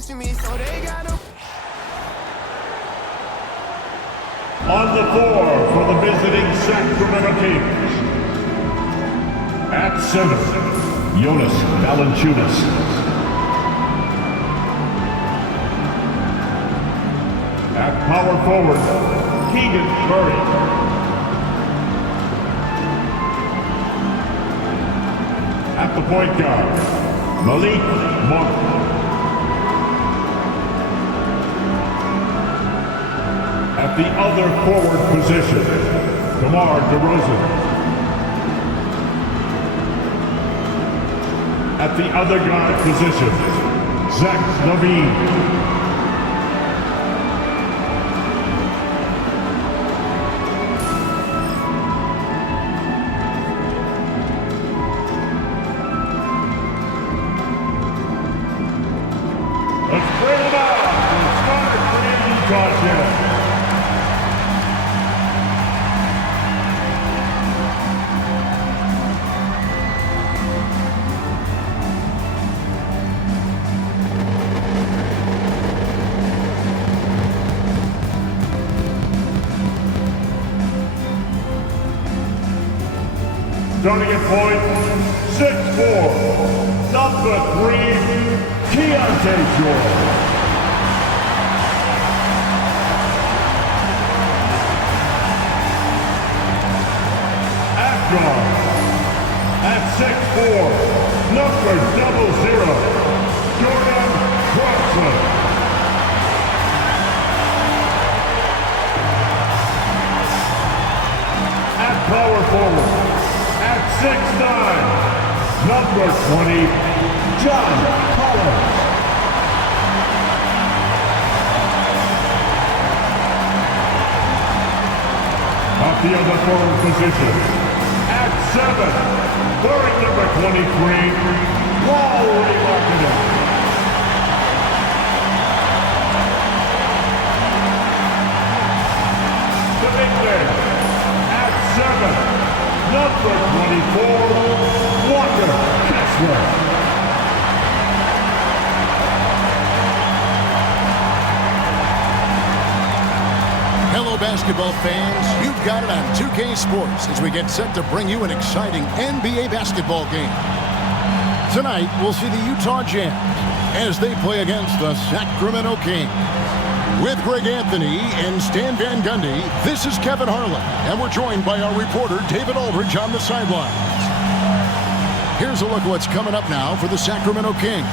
against me, so they gotta. On the floor for the visiting Sacramento Kings. At center, Jonas Valanciunas. At power forward, Keegan Murray. At the point guard, Malik Monk. At the other forward position, DeMar DeRozan. At the other guard position, Zach LaVine. Let's bring it out to start the Utah Jazz. Starting at point, 6'4", number 3, Keontae George. At guard, at 6'4", number 00, Jordan Clarkson. At power forward, at 6'9", number 20, John Collins. At the other forward position, at 7, wearing number 23, Lauri Markkanen. The big man, at 7, number 24, Walker Kessler. Hello, basketball fans. You've got it on 2K Sports as we get set to bring you an exciting NBA basketball game. Tonight, we'll see the Utah Jazz as they play against the Sacramento Kings. With Greg Anthony and Stan Van Gundy, this is Kevin Harlan, and we're joined by our reporter, David Aldridge, on the sidelines. Here's a look at what's coming up now for the Sacramento Kings.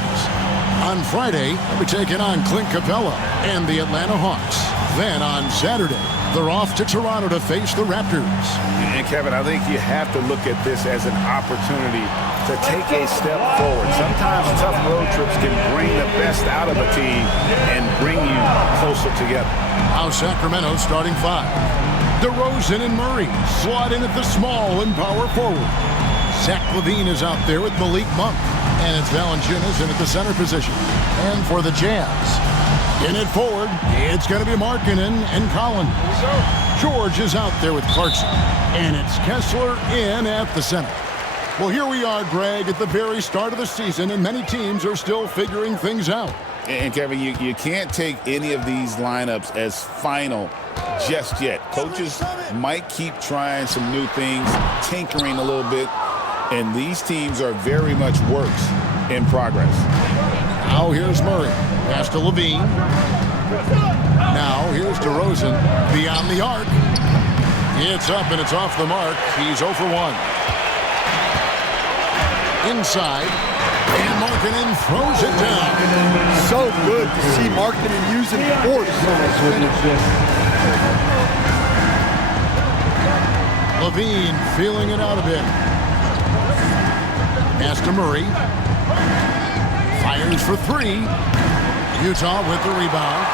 On Friday, they'll be taking on Clint Capella and the Atlanta Hawks. Then on Saturday, they're off to Toronto to face the Raptors. And Kevin, I think you have to look at this as an opportunity to take a step forward. Sometimes tough road trips can bring the best out of a team and bring you closer together. Now Sacramento starting 5. DeRozan and Murray slot in at the small and power forward. Zach LaVine is out there with Malik Monk. And it's Valanciunas in at the center position. And for the Jazz, in it forward, it's going to be Markkanen and Collins. George is out there with Clarkson. And it's Kessler in at the center. Well, here we are, Greg, at the very start of the season, and many teams are still figuring things out. And Kevin, you can't take any of these lineups as final just yet. Coaches might keep trying some new things, tinkering a little bit, and these teams are very much works in progress. Now here's Murray. Pass to LaVine. Now here's DeRozan beyond the arc. It's up and it's off the mark. He's 0 for 1. Inside, and Markkanen throws it down. So good to see Markkanen using force. LaVine feeling it out a bit. Pass to Murray. Fires for 3. Utah with the rebound.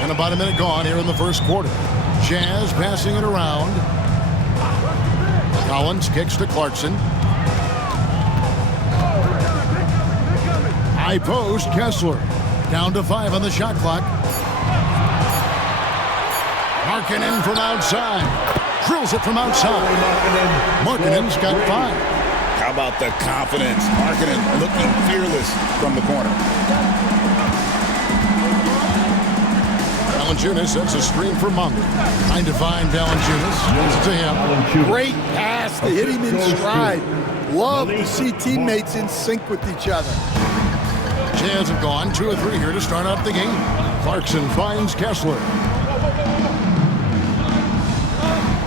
And about a minute gone here in the first quarter. Jazz passing it around. Collins kicks to Clarkson. High post, Kessler. Down to 5 on the shot clock. Markkanen from outside. Drills it from outside. Markkanen's got 5. How about the confidence? Markkanen looking fearless from the corner. Valanciunas sets a screen for Monk. Trying to find Valanciunas. Gives it to him. Great pass to hit him in stride. Love to see teammates in sync with each other. Jazz have gone 2 or 3 here to start out the game. Clarkson finds Kessler.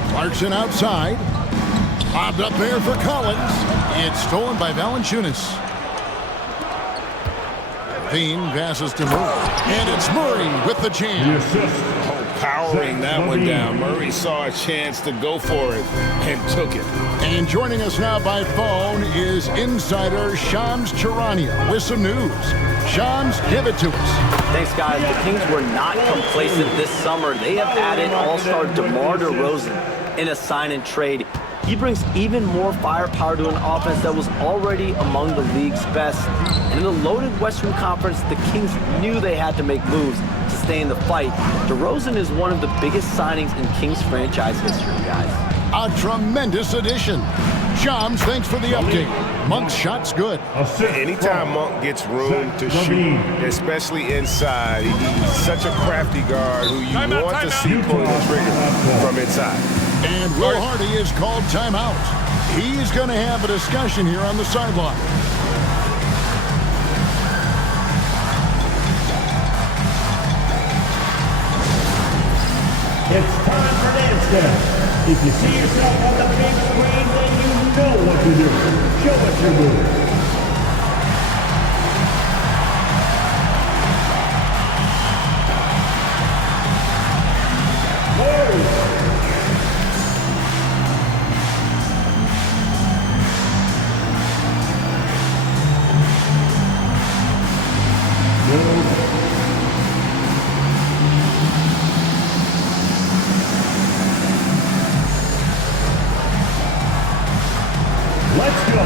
Clarkson outside. Bobbed up there for Collins. It's stolen by Valanciunas. Bean passes to Murray. And it's Murray with the jam. Powering that one down. Murray saw a chance to go for it and took it. And joining us now by phone is insider Shams Charania with some news. Shams, give it to us. Thanks, guys. The Kings were not complacent this summer. They have added all-star DeMar DeRozan in a sign-and-trade. He brings even more firepower to an offense that was already among the league's best. And in the loaded Western Conference, the Kings knew they had to make moves to stay in the fight. DeRozan is one of the biggest signings in Kings franchise history, guys. A tremendous addition. Shams, thanks for the update. Monk's shot's good. Anytime Monk gets room to shoot, especially inside, he's such a crafty guard who you want to see pulling the trigger from inside. And Will Hardy is called timeout. He's going to have a discussion here on the sideline. It's time for dance step. If you see yourself on the big screen, then you know what to do. Show us your move. Let's go.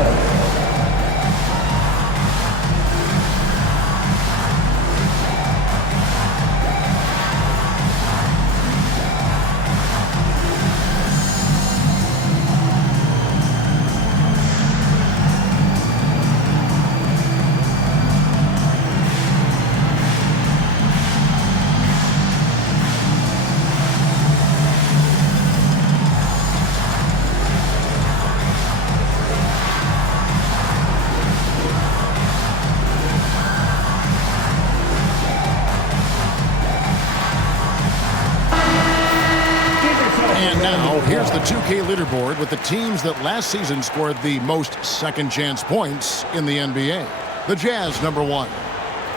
And now, here's the 2K leaderboard with the teams that last season scored the most second-chance points in the NBA. The Jazz, number 1.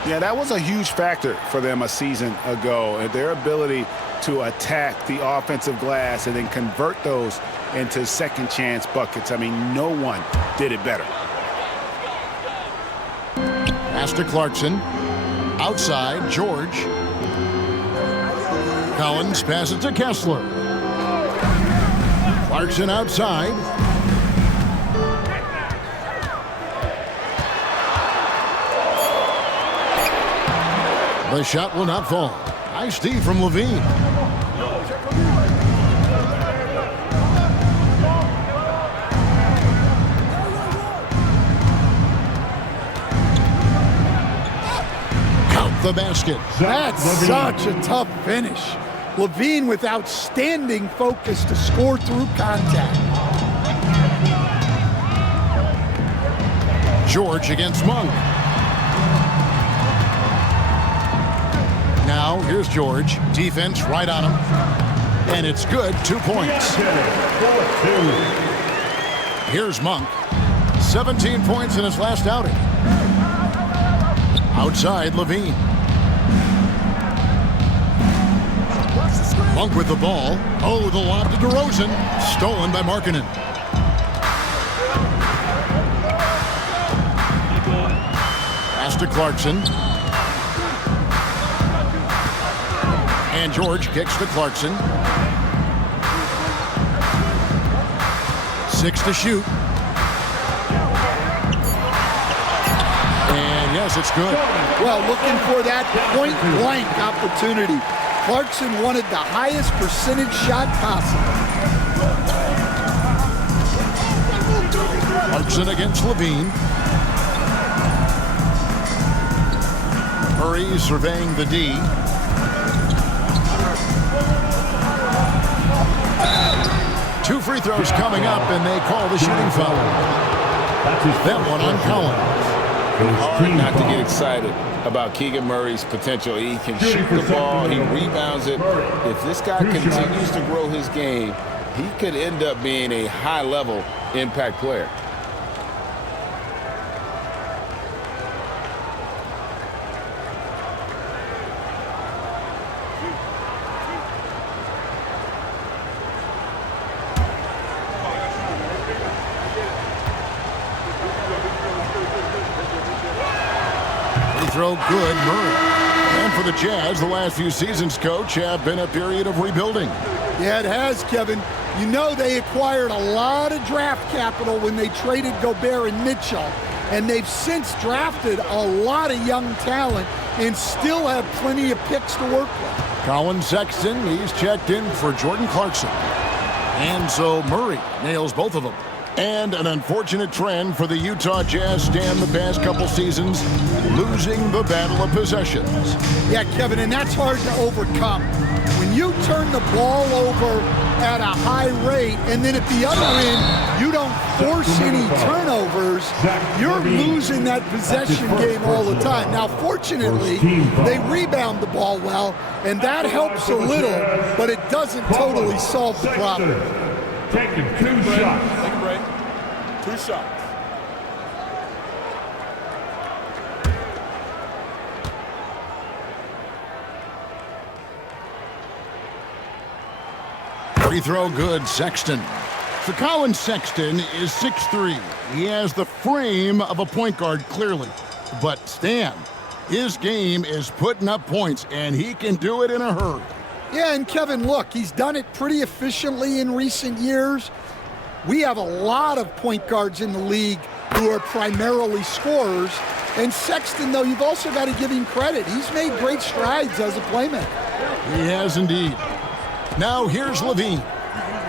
Yeah, that was a huge factor for them a season ago, and their ability to attack the offensive glass and then convert those into second-chance buckets. I mean, no one did it better. Pass to Clarkson. Outside, George. Collins passes to Kessler. Clarkson outside. The shot will not fall. Nice D from Levine. Count the basket. That's such a tough finish. Levine with outstanding focus to score through contact. George against Monk. Now, here's George. Defense right on him. And it's good. 2 points. Here's Monk. 17 points in his last outing. Outside, Levine. Monk with the ball. Oh, the lob to DeRozan. Stolen by Markkanen. Pass to Clarkson. And George kicks to Clarkson. 6 to shoot. And yes, it's good. Well, looking for that point-blank opportunity. Clarkson wanted the highest percentage shot possible. Clarkson against Levine. Murray surveying the D. Two free throws coming up, and they call the shooting foul. That one on Collins. Hard not to get excited about Keegan Murray's potential. He can shoot the ball. He rebounds it. If this guy continues to grow his game, he could end up being a high-level impact player. Throw good, Murray. And for the Jazz, the last few seasons, coach, have been a period of rebuilding. Yeah, it has, Kevin. You know they acquired a lot of draft capital when they traded Gobert and Mitchell, and they've since drafted a lot of young talent and still have plenty of picks to work with. Colin Sexton, he's checked in for Jordan Clarkson. And so Murray nails both of them. And an unfortunate trend for the Utah Jazz stand the past couple seasons, losing the battle of possessions. Yeah, Kevin, and that's hard to overcome. When you turn the ball over at a high rate, and then at the other end, you don't force any turnovers, you're losing that possession game all the time. Now, fortunately, they rebound the ball well, and that helps a little, but it doesn't totally solve the problem. Taking 2 shots. Take a break. 2 shots. Free throw good, Sexton. So Colin Sexton is 6'3". He has the frame of a point guard, clearly. But Stan, his game is putting up points, and he can do it in a hurry. Yeah, and Kevin, look, he's done it pretty efficiently in recent years. We have a lot of point guards in the league who are primarily scorers. And Sexton, though, you've also got to give him credit. He's made great strides as a playmaker. He has indeed. Now here's Levine.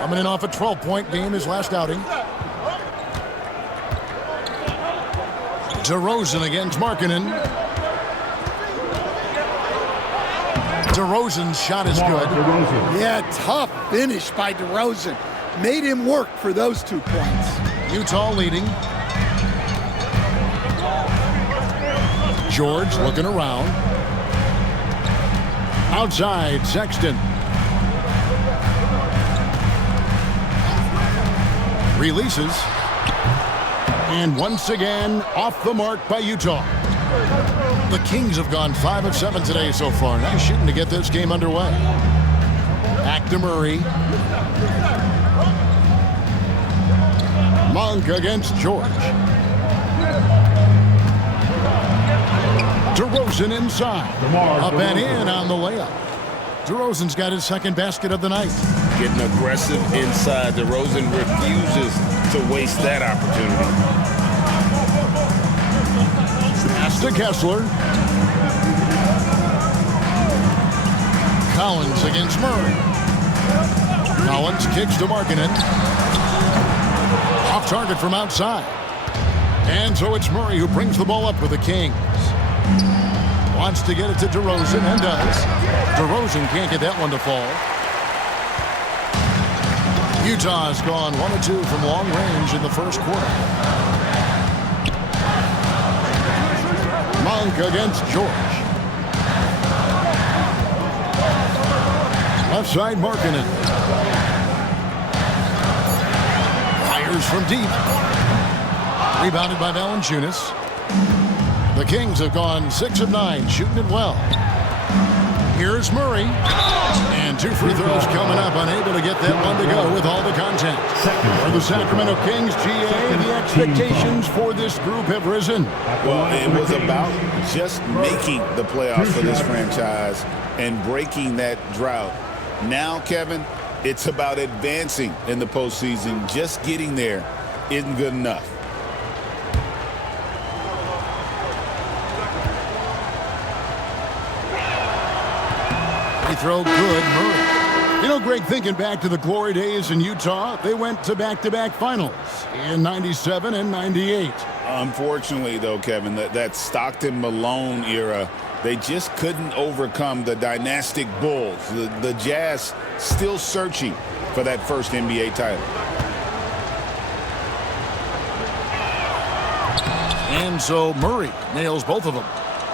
Coming in off a 12-point game his last outing. DeRozan against Markkanen. DeRozan's shot is good. Yeah, tough finish by DeRozan. Made him work for those 2 points. Utah leading. George looking around. Outside, Sexton. Releases. And once again, off the mark by Utah. The Kings have gone 5 of 7 today so far. Nice shooting to get this game underway. Back to Murray. Monk against George. DeRozan inside. Up and in on the layup. DeRozan's got his second basket of the night. Getting aggressive inside. DeRozan refuses to waste that opportunity. Pass to Kessler. Collins against Murray. Collins kicks to Markkanen. Off target from outside. And so it's Murray who brings the ball up with the Kings. Wants to get it to DeRozan and does. DeRozan can't get that one to fall. Utah's gone 1 of 2 from long range in the first quarter. Monk against George. Left side, Markkanen. Fires from deep. Rebounded by Valanciunas. The Kings have gone 6 of 9, shooting it well. Here's Murray. And 2 free throws coming up, unable to get that one to go with all the contact. For the Sacramento Kings, GA, the expectations for this group have risen. Well, it was about just making the playoffs for this franchise and breaking that drought. Now, Kevin, it's about advancing in the postseason. Just getting there isn't good enough. Free throw good, Murray. You know, Greg, thinking back to the glory days in Utah, they went to back-to-back finals in 97 and 98. Unfortunately, though, Kevin, that Stockton-Malone era, they just couldn't overcome the dynastic Bulls. The Jazz still searching for that first NBA title. And so Murray nails both of them.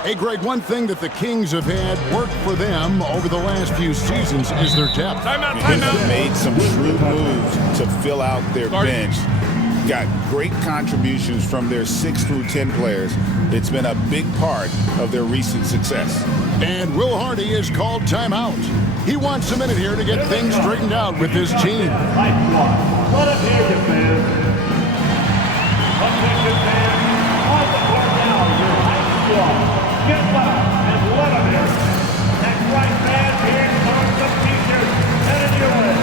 Hey, Greg, one thing that the Kings have had work for them over the last few seasons is their depth. They've made some shrewd moves to fill out their bench. Got great contributions from their 6 through 10 players. It's been a big part of their recent success. And Will Hardy is called timeout. He wants a minute here to get things straightened out with his team. Let us hear you, fans. Attention, fans. On the court now, your high squad. Get loud and let them hear it. That's right, fans. Here comes the t-shirts headed your way.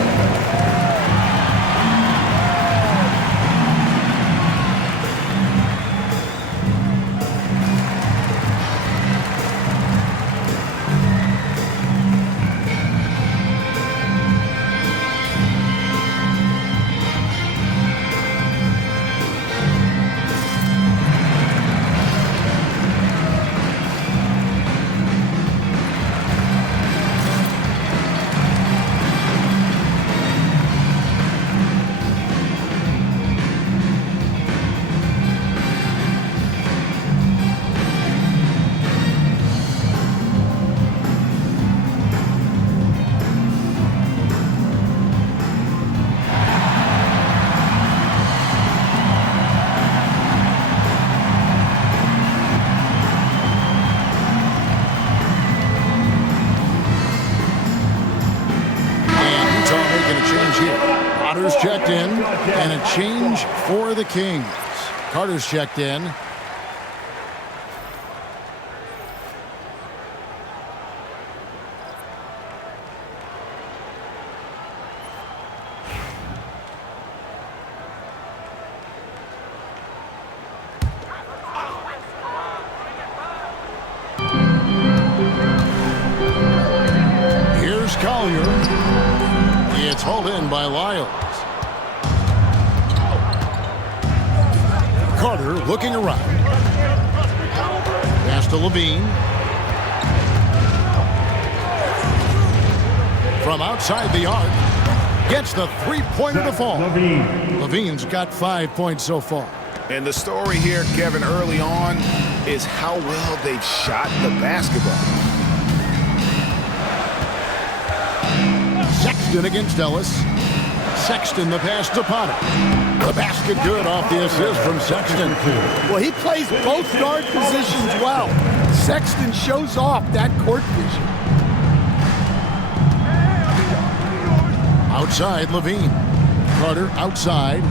Carter's checked in, and a change for the Kings. Carter's checked in. Here's Collier. It's hauled in by Lyles. Carter looking around. Pass to Levine. From outside the arc. Gets the three-pointer to fall. Levine's got 5 points so far. And the story here, Kevin, early on is how well they've shot the basketball. Sexton against Ellis. Sexton the pass to Potter. The basket good off the assist from Sexton. Well, he plays both guard positions well. Sexton shows off that court vision. Outside Levine. Carter outside.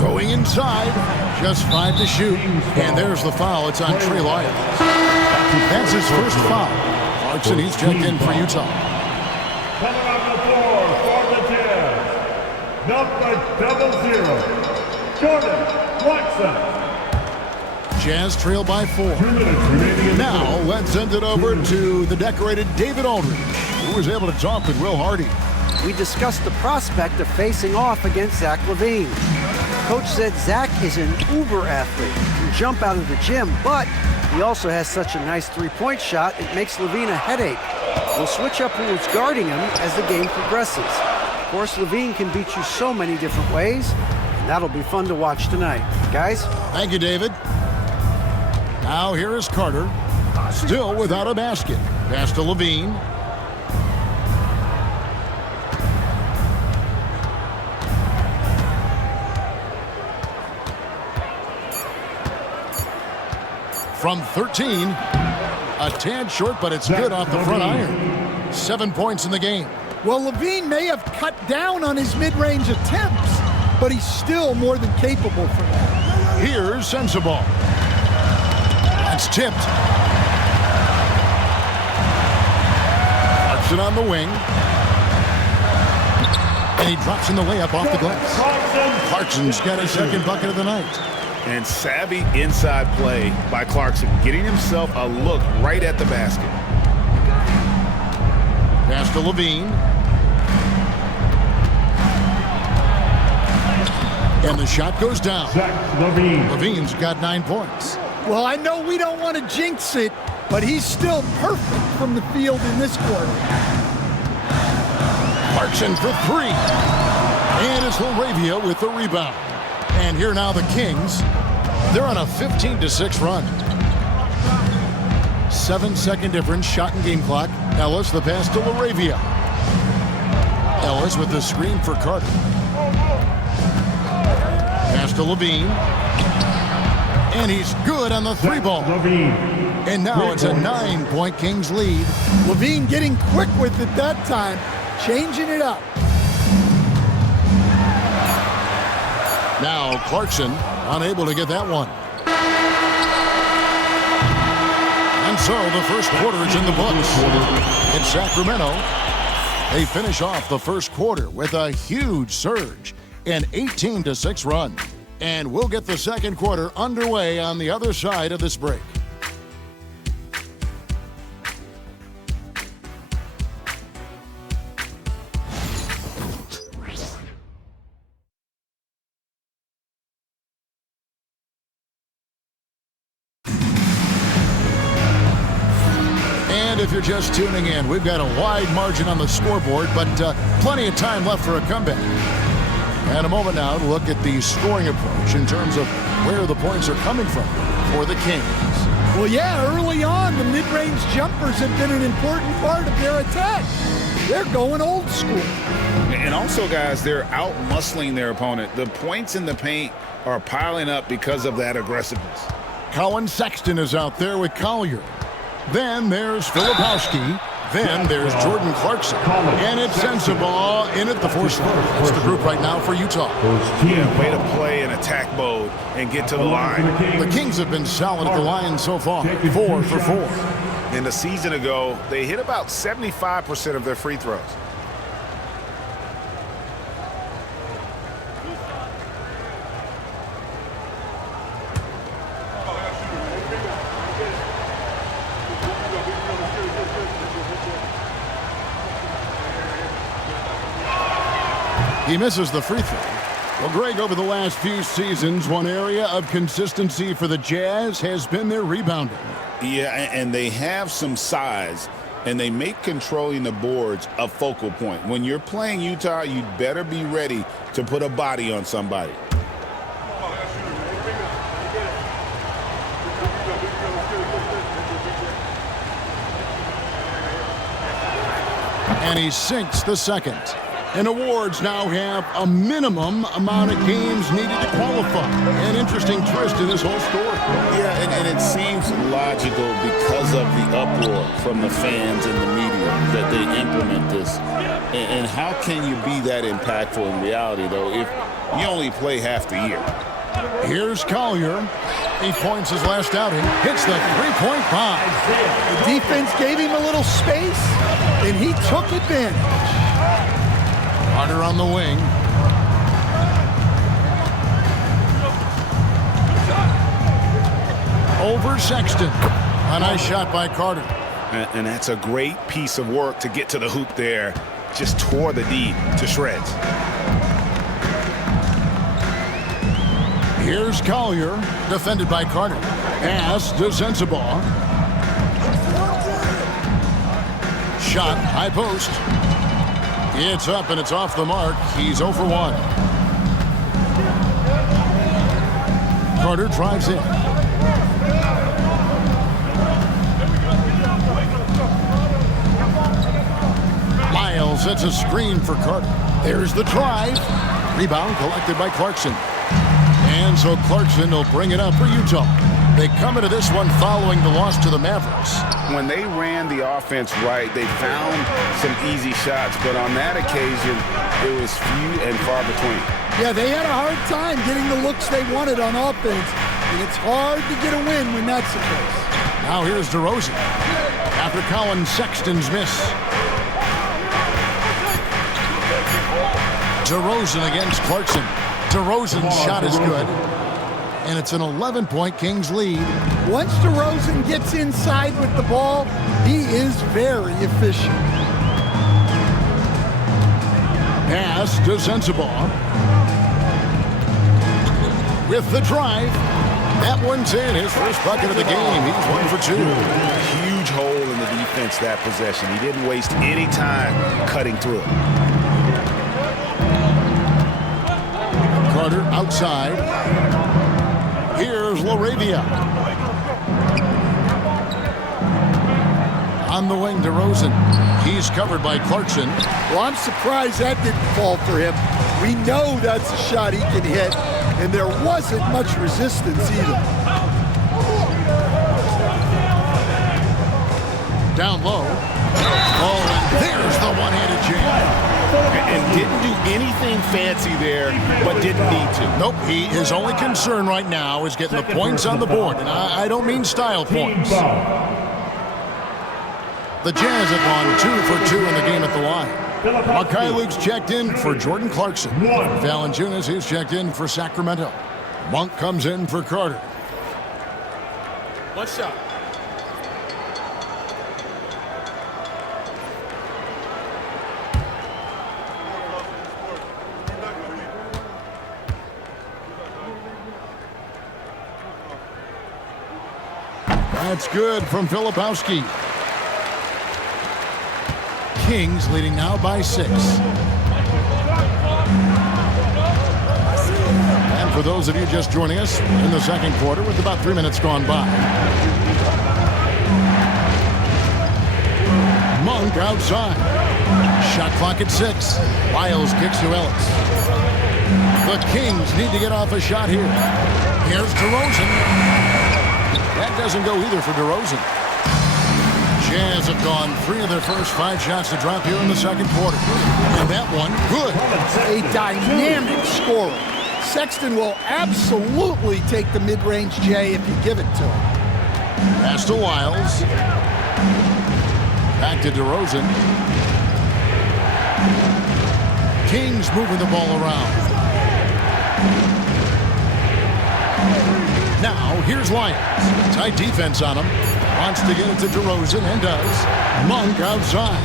Going inside. Just 5 to shoot. And there's the foul. It's on Trey Lyles. That's his first foul. Clarkson, he's checked in for Utah. Coming on the floor for the Jazz, number 00, Jordan Clarkson. Jazz trail by 4. Now let's send it over to the decorated David Aldridge, who was able to talk with Will Hardy. We discussed the prospect of facing off against Zach LaVine. Coach said Zach is an uber athlete, can jump out of the gym, but he also has such a nice three-point shot, it makes LaVine a headache. We'll switch up who's guarding him as the game progresses. Of course, LaVine can beat you so many different ways, and that'll be fun to watch tonight. Guys? Thank you, David. Now here is Carter, still without a basket. Pass to Levine. From 13, a tad short, but it's good off the front iron. 7 points in the game. Well, Levine may have cut down on his mid-range attempts, but he's still more than capable for that. Here's Sensabaugh. That's tipped. Clarkson on the wing. And he drops in the layup off the glass. Clarkson's got his second bucket of the night. And savvy inside play by Clarkson, getting himself a look right at the basket. Pass to Levine. And the shot goes down. Levine's got 9 points. Well, I know we don't want to jinx it, but he's still perfect from the field in this quarter. Clarkson for 3. And it's LaRavia with the rebound. And here now the Kings. They're on a 15-6 run. 7-second difference, shot and game clock. Ellis, the pass to LaRavia. Ellis with the screen for Carter. Pass to Levine. And he's good on the 3-ball. And now it's a 9-point Kings lead. Levine getting quick with it that time, changing it up. Now Clarkson unable to get that one. And so the first quarter is in the books. In Sacramento, they finish off the first quarter with a huge surge, an 18-6 run. And we'll get the second quarter underway on the other side of this break. And if you're just tuning in, we've got a wide margin on the scoreboard, but plenty of time left for a comeback. And a moment now to look at the scoring approach in terms of where the points are coming from for the Kings. Well, yeah, early on, the mid-range jumpers have been an important part of their attack. They're going old school. And also, guys, they're out-muscling their opponent. The points in the paint are piling up because of that aggressiveness. Colin Sexton is out there with Collier. Then there's Filipowski. Then there's Jordan Clarkson. And it's Sensabaugh in at the 4 slot. That's the group right now for Utah. Yeah, way to play in attack mode and get to the line. The Kings have been solid at the line so far. 4 for 4. And a season ago, they hit about 75% of their free throws. He misses the free throw. Well, Greg, over the last few seasons, one area of consistency for the Jazz has been their rebounding. Yeah, and they have some size, and they make controlling the boards a focal point. When you're playing Utah, you'd better be ready to put a body on somebody. And he sinks the second. And awards now have a minimum amount of games needed to qualify. An interesting twist in this whole story. Yeah, and it seems logical because of the uproar from the fans and the media that they implement this. And how can you be that impactful in reality, though, if you only play half the year? Here's Collier. He points his last outing. Hits the three-point bomb. The defense gave him a little space, and he took advantage. Carter on the wing. Over Sexton. A nice shot by Carter. And that's a great piece of work to get to the hoop there. Just tore the D to shreds. Here's Collier, defended by Carter. Pass to Sensabaugh. Shot, high post. It's up and it's off the mark. He's 0 for 1. Carter drives in. Miles sets a screen for Carter. There's the drive. Rebound collected by Clarkson. And so Clarkson will bring it up for Utah. They come into this one following the loss to the Mavericks. When they ran the offense right, they found some easy shots, but on that occasion, it was few and far between. Yeah, they had a hard time getting the looks they wanted on offense, and it's hard to get a win when that's the case. Now here's DeRozan after Colin Sexton's miss. DeRozan against Clarkson. DeRozan's shot is good. and it's an 11-point Kings lead. Once DeRozan gets inside with the ball, he is very efficient. Pass to Sensabaugh. With the drive. That one's in. His first bucket of the game. He's 1 for 2. Huge hole in the defense that possession. He didn't waste any time cutting through it. Carter outside. Here's LaRavia. On the wing, DeRozan. He's covered by Clarkson. Well, I'm surprised that didn't fall for him. We know that's a shot he can hit, and there wasn't much resistance either. Down low. Oh, and there's the one-handed jam. And didn't do anything fancy there, but didn't need to. Nope, his only concern right now is getting the points on the board, and I don't mean style points. The Jazz have gone 2 for 2 in the game at the line. Makai Luke's checked in for Jordan Clarkson. Valanciunas is checked in for Sacramento. Monk comes in for Carter. One shot. That's good from Filipowski. Kings leading now by 6. And for those of you just joining us in the second quarter with about 3 minutes gone by. Monk outside. Shot clock at 6. Lyles kicks to Ellis. The Kings need to get off a shot here. Here's DeRozan. That doesn't go either for DeRozan. Jazz have gone 3 of their first 5 shots to drop here in the second quarter. And that one, good. A dynamic scorer. Sexton will absolutely take the mid-range J if you give it to him. Pass to Lyles. Back to DeRozan. Kings moving the ball around. Now, here's Lyles. Tight defense on him. Wants to get it to DeRozan and does. Monk outside.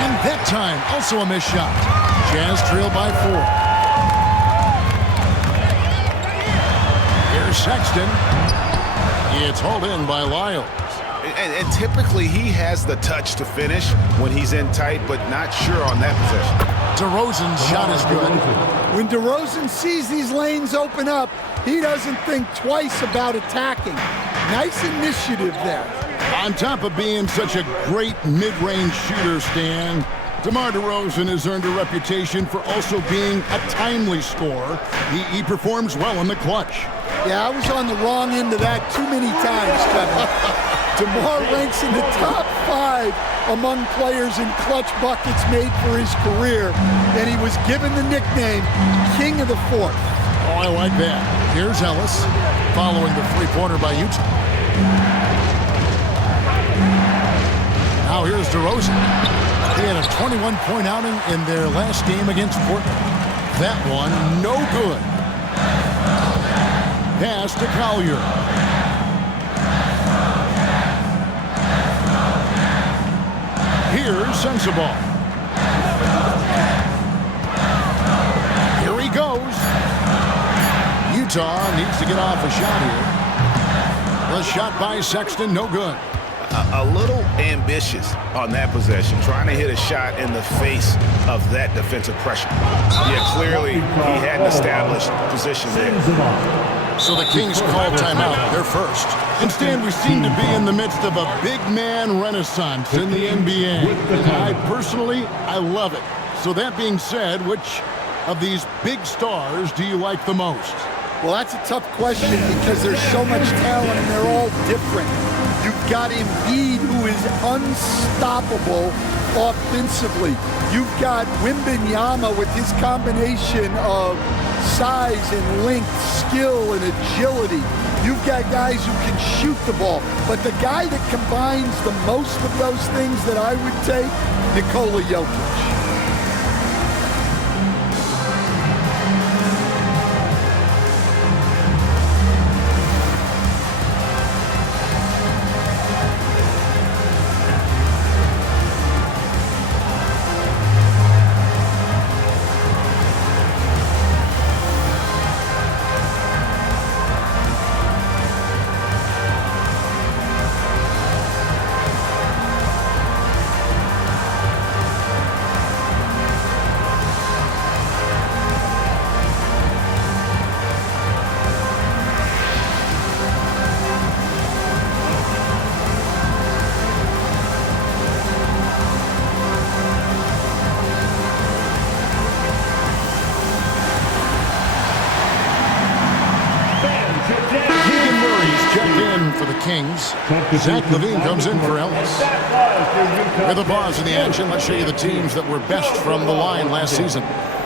And that time, also a missed shot. Jazz trail by 4. Here's Sexton. It's hauled in by Lyles. And typically he has the touch to finish when he's in tight, but not sure on that possession. DeRozan's shot is good. When DeRozan sees these lanes open up, he doesn't think twice about attacking. Nice initiative there. On top of being such a great mid-range shooter, Stan, DeMar DeRozan has earned a reputation for also being a timely scorer. He performs well in the clutch. Yeah, I was on the wrong end of that too many times, Kevin. DeMar ranks in the top 5 among players in clutch buckets made for his career, and he was given the nickname King of the Fourth. Oh, I like that. Here's Ellis, following the three-pointer by Utah. Now here's DeRozan. He had a 21-point outing in their last game against Portland. That one, no good. Pass to Collier. Here's Sensabaugh. Here he goes. Utah needs to get off a shot here. The shot by Sexton, no good. A little ambitious on that possession, trying to hit a shot in the face of that defensive pressure. Yeah, clearly he hadn't established position there. So the Kings call timeout, their first. Instead, we seem to be in the midst of a big man renaissance in the NBA. And I love it. So that being said, which of these big stars do you like the most? Well, that's a tough question because there's so much talent and they're all different. You've got Embiid, who is unstoppable offensively. You've got Wembanyama with his combination of size and length, skill and agility. You've got guys who can shoot the ball. But the guy that combines the most of those things that I would take, Nikola Jokic. the Kings. Zach LaVine comes in for Ellis. With a pause in the action, let's show you the teams that were best from the line last season.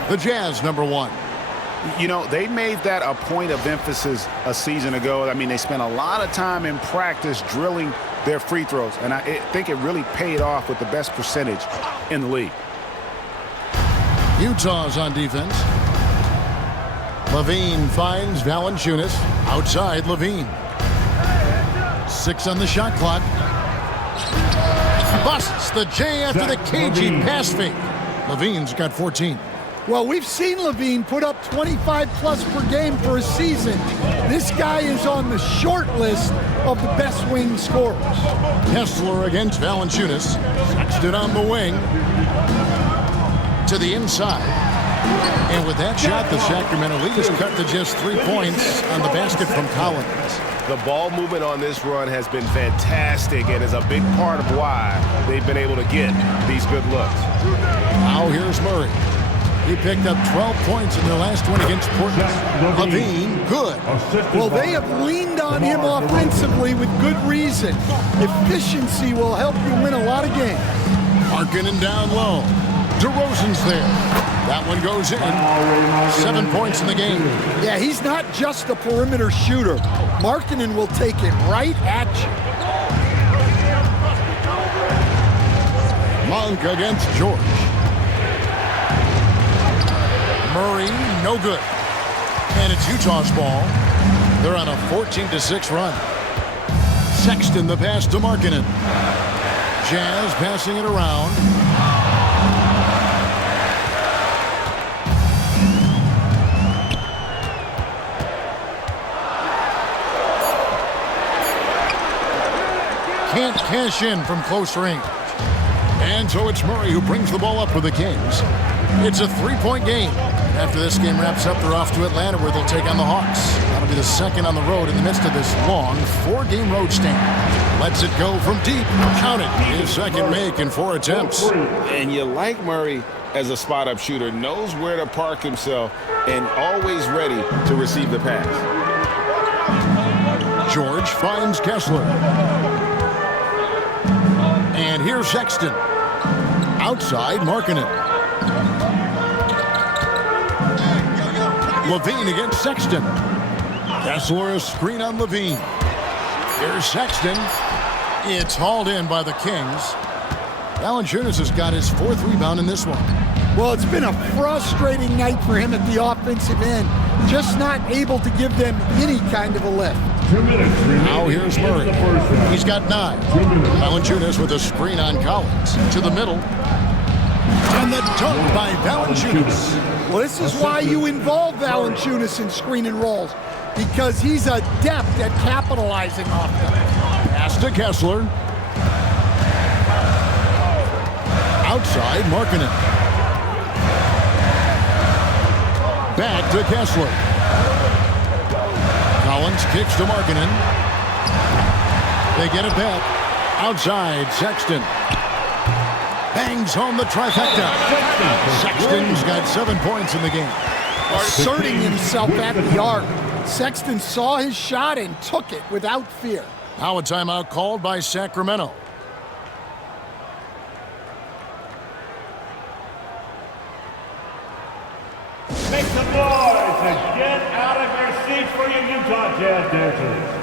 The Jazz, number 1. You know, they made that a point of emphasis a season ago. I mean, they spent a lot of time in practice drilling their free throws, and I think it really paid off with the best percentage in the league. Utah's on defense. LaVine finds Valanciunas. Outside, LaVine. 6 on the shot clock. Busts the J after the cagey pass fake. LaVine's got 14. Well, we've seen LaVine put up 25-plus per game for a season. This guy is on the short list of the best wing scorers. Kessler against Valanciunas. Sexton on the wing. To the inside. And with that shot, the Sacramento lead is cut to just 3 points on the basket from Collins. The ball movement on this run has been fantastic and is a big part of why they've been able to get these good looks. Now here's Murray. He picked up 12 points in their last one against Portland. LaVine, good. Well, they have leaned on him offensively with good reason. Efficiency will help you win a lot of games. Markkanen down low. DeRozan's there. That one goes in. 7 points in the game. Yeah, he's not just a perimeter shooter. Markkanen will take it right at you. Monk against George. Murray, no good. And it's Utah's ball. They're on a 14-6 run. Sexton the pass to Markkanen. Jazz passing it around. Can't cash in from close range. And so it's Murray who brings the ball up for the Kings. It's a 3-point game. And after this game wraps up, they're off to Atlanta where they'll take on the Hawks. That'll be the second on the road in the midst of this long 4-game road stand. Lets it go from deep. Count it. His second make in 4 attempts. And you like Murray as a spot-up shooter. Knows where to park himself and always ready to receive the pass. George finds Kessler. And here's Sexton. Outside, Markkanen. LaVine against Sexton. Kessler, a screen on LaVine. Here's Sexton. It's hauled in by the Kings. Valanciunas has got his 4th rebound in this one. Well, it's been a frustrating night for him at the offensive end. Just not able to give them any kind of a lift. Now here's Murray. He's got 9. Valanciunas with a screen on Collins. To the middle. And the dunk by Valanciunas. Well, this is why you involve Valanciunas in screen and rolls, because he's adept at capitalizing off them. Pass to Kessler. Outside, Markkanen. Back to Kessler. Collins kicks to Markkanen. They get it back. Outside, Sexton. Bangs home the trifecta. Sexton's got 7 points in the game. Asserting himself at the arc. Sexton saw his shot and took it without fear. Now a timeout called by Sacramento. Make some noise and get out of your seats for your Utah Jazz dancers.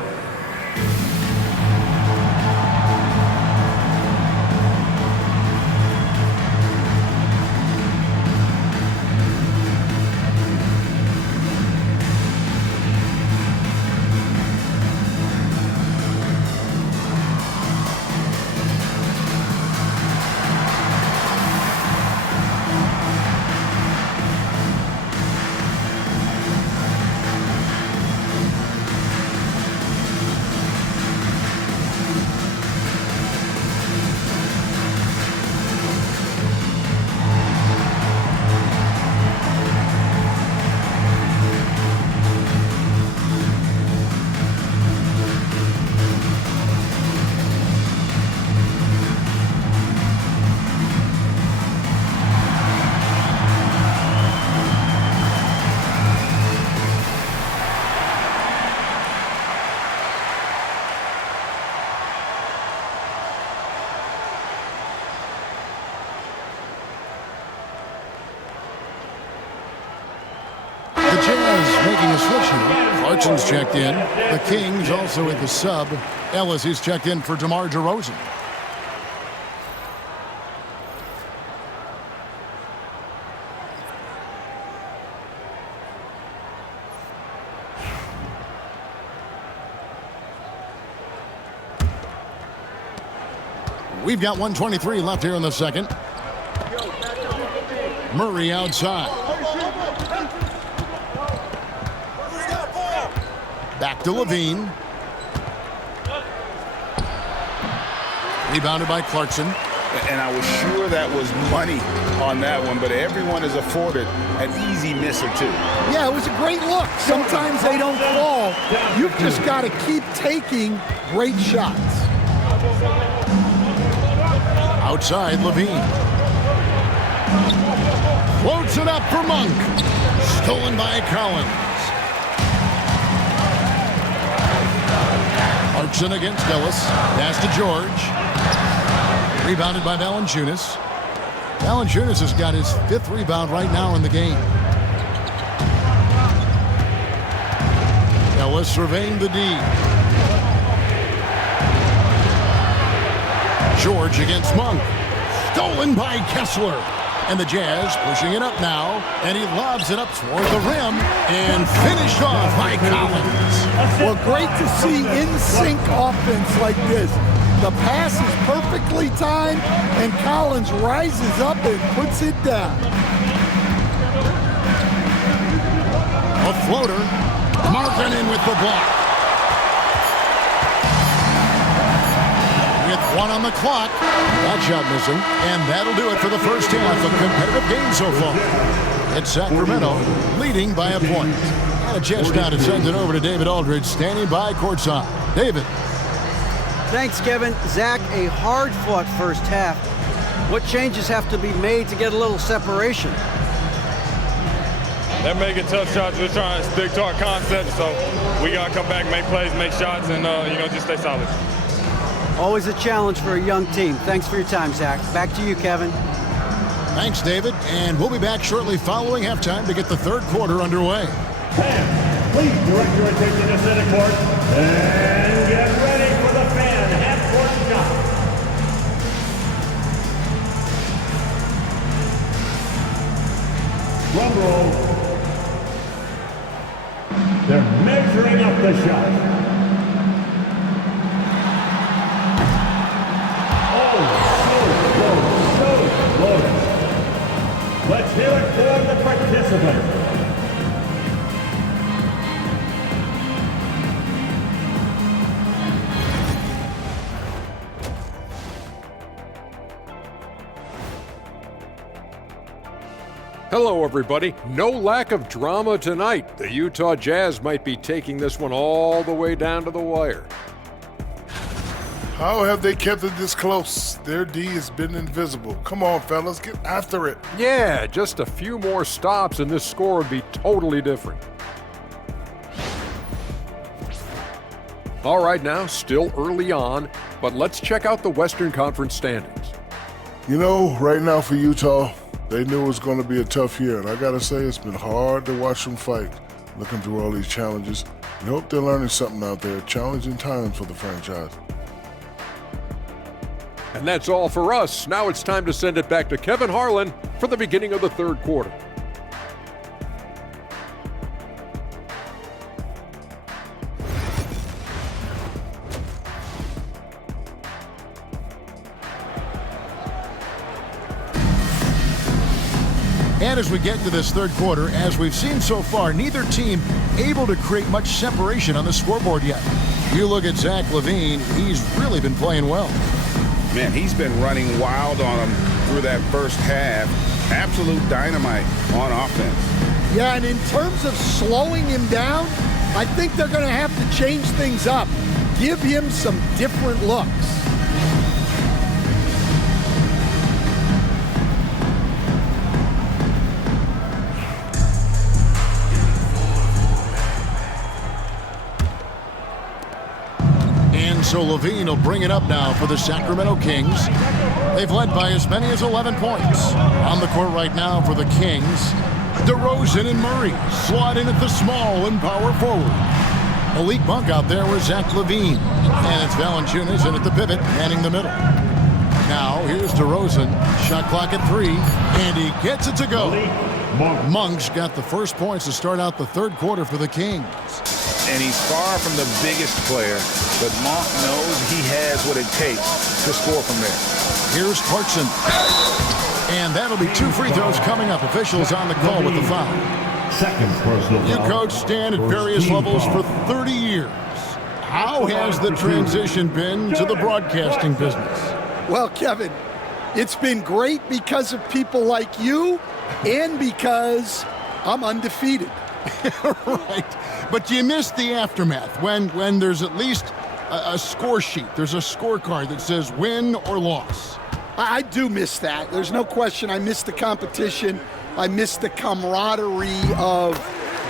is making a switch here. Clarkson's checked in. The Kings also with the sub. Ellis is checked in for DeMar DeRozan. We've got 1:23 left here in the second. Murray outside. Back to Levine. Rebounded by Clarkson. And I was sure that was money on that one, but everyone is afforded an easy miss or two. Yeah, it was a great look. Sometimes they don't fall. You've just got to keep taking great shots. Outside, Levine. Floats it up for Monk. Stolen by Collins. Clarkson against Ellis. Pass to George. Rebounded by Valanciunas. Valanciunas has got his 5th rebound right now in the game. Ellis surveying the D. George against Monk. Stolen by Kessler. And the Jazz pushing it up now. And he lobs it up toward the rim. And finished off by Collins. Well, great to see in-sync offense like this. The pass is perfectly timed, and Collins rises up and puts it down. A floater. Markkanen with the block. With 1 on the clock. That shot missing. And that'll do it for the first half of competitive game so far. It's Sacramento leading by a point. And a chance now to send it over to David Aldridge standing by courtside. David. Thanks, Kevin. Zach, a hard-fought first half. What changes have to be made to get a little separation? They're making tough shots. We're trying to stick to our concept, so we got to come back, make plays, make shots, and, just stay solid. Always a challenge for a young team. Thanks for your time, Zach. Back to you, Kevin. Thanks, David. And we'll be back shortly following halftime to get the third quarter underway. Fans, please direct your attention to center court and get ready for the fan half-court shot. Drum roll. They're measuring up the shot. Oh, so close. Let's hear it for the participants. Hello, everybody. No lack of drama tonight. The Utah Jazz might be taking this one all the way down to the wire. How have they kept it this close? Their D has been invisible. Come on, fellas, get after it. Yeah, just a few more stops and this score would be totally different. All right, now, still early on, but let's check out the Western Conference standings. You know, right now for Utah, they knew it was going to be a tough year, and I got to say it's been hard to watch them fight, looking through all these challenges. We hope they're learning something out there. Challenging times for the franchise. And that's all for us. Now it's time to send it back to Kevin Harlan for the beginning of the third quarter. And as we get into this third quarter, as we've seen so far, neither team able to create much separation on the scoreboard yet. You look at Zach LaVine, he's really been playing well. Man, he's been running wild on him through that first half. Absolute dynamite on offense. Yeah, and in terms of slowing him down, I think they're going to have to change things up. Give him some different looks. So LaVine will bring it up now for the Sacramento Kings. They've led by as many as 11 points. On the court right now for the Kings, DeRozan and Murray slot in at the small and power forward. Malik Monk out there with Zach LaVine. And it's Valanciunas in at the pivot, manning the middle. Now, here's DeRozan. Shot clock at 3, and he gets it to go. Monk's got the first points to start out the third quarter for the Kings. And he's far from the biggest player, but Monk knows he has what it takes to score from there. Here's Clarkson. And that'll be 2 free throws coming up. Officials on the call with the foul. Second personal You foul. coach Stan at various levels for 30 years. How has the transition been to the broadcasting business? Well, Kevin, it's been great because of people like you and because I'm undefeated. Right. But you miss the aftermath when there's at least a score sheet. There's a scorecard that says win or loss. I do miss that. There's no question. I miss the competition. I miss the camaraderie of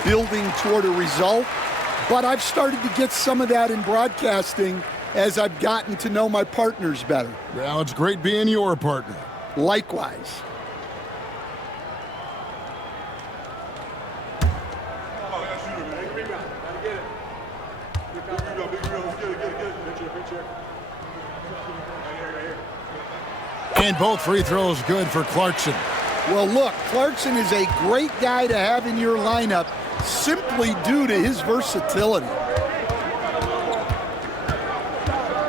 building toward a result. But I've started to get some of that in broadcasting as I've gotten to know my partners better. Well, it's great being your partner. Likewise. And both free throws good for Clarkson. Well, look, Clarkson is a great guy to have in your lineup simply due to his versatility.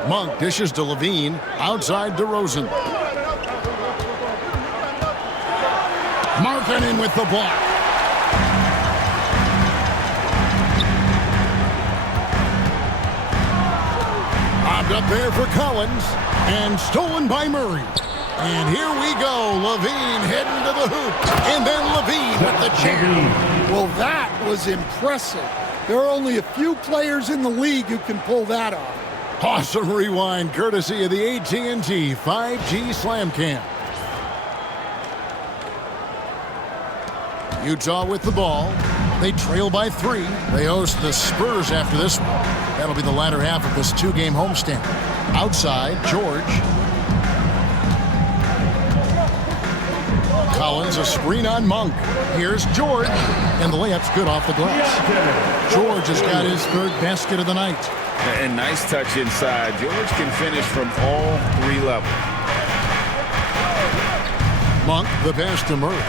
Monk dishes to LaVine, outside DeRozan. Markkanen with the block. Bobbed up there for Collins, and stolen by Murray. And here we go, LaVine heading to the hoop, and then LaVine with the jam. Well, that was impressive. There are only a few players in the league who can pull that off. Awesome rewind, courtesy of the AT&T 5G Slam Cam. Utah with the ball. They trail by 3. They host the Spurs after this one. That'll be the latter half of this 2-game homestand. Outside, George. Collins, a screen on Monk. Here's George, and the layup's good off the glass. George has got his third basket of the night. And nice touch inside. George can finish from all 3 levels. Monk, the pass to Murray.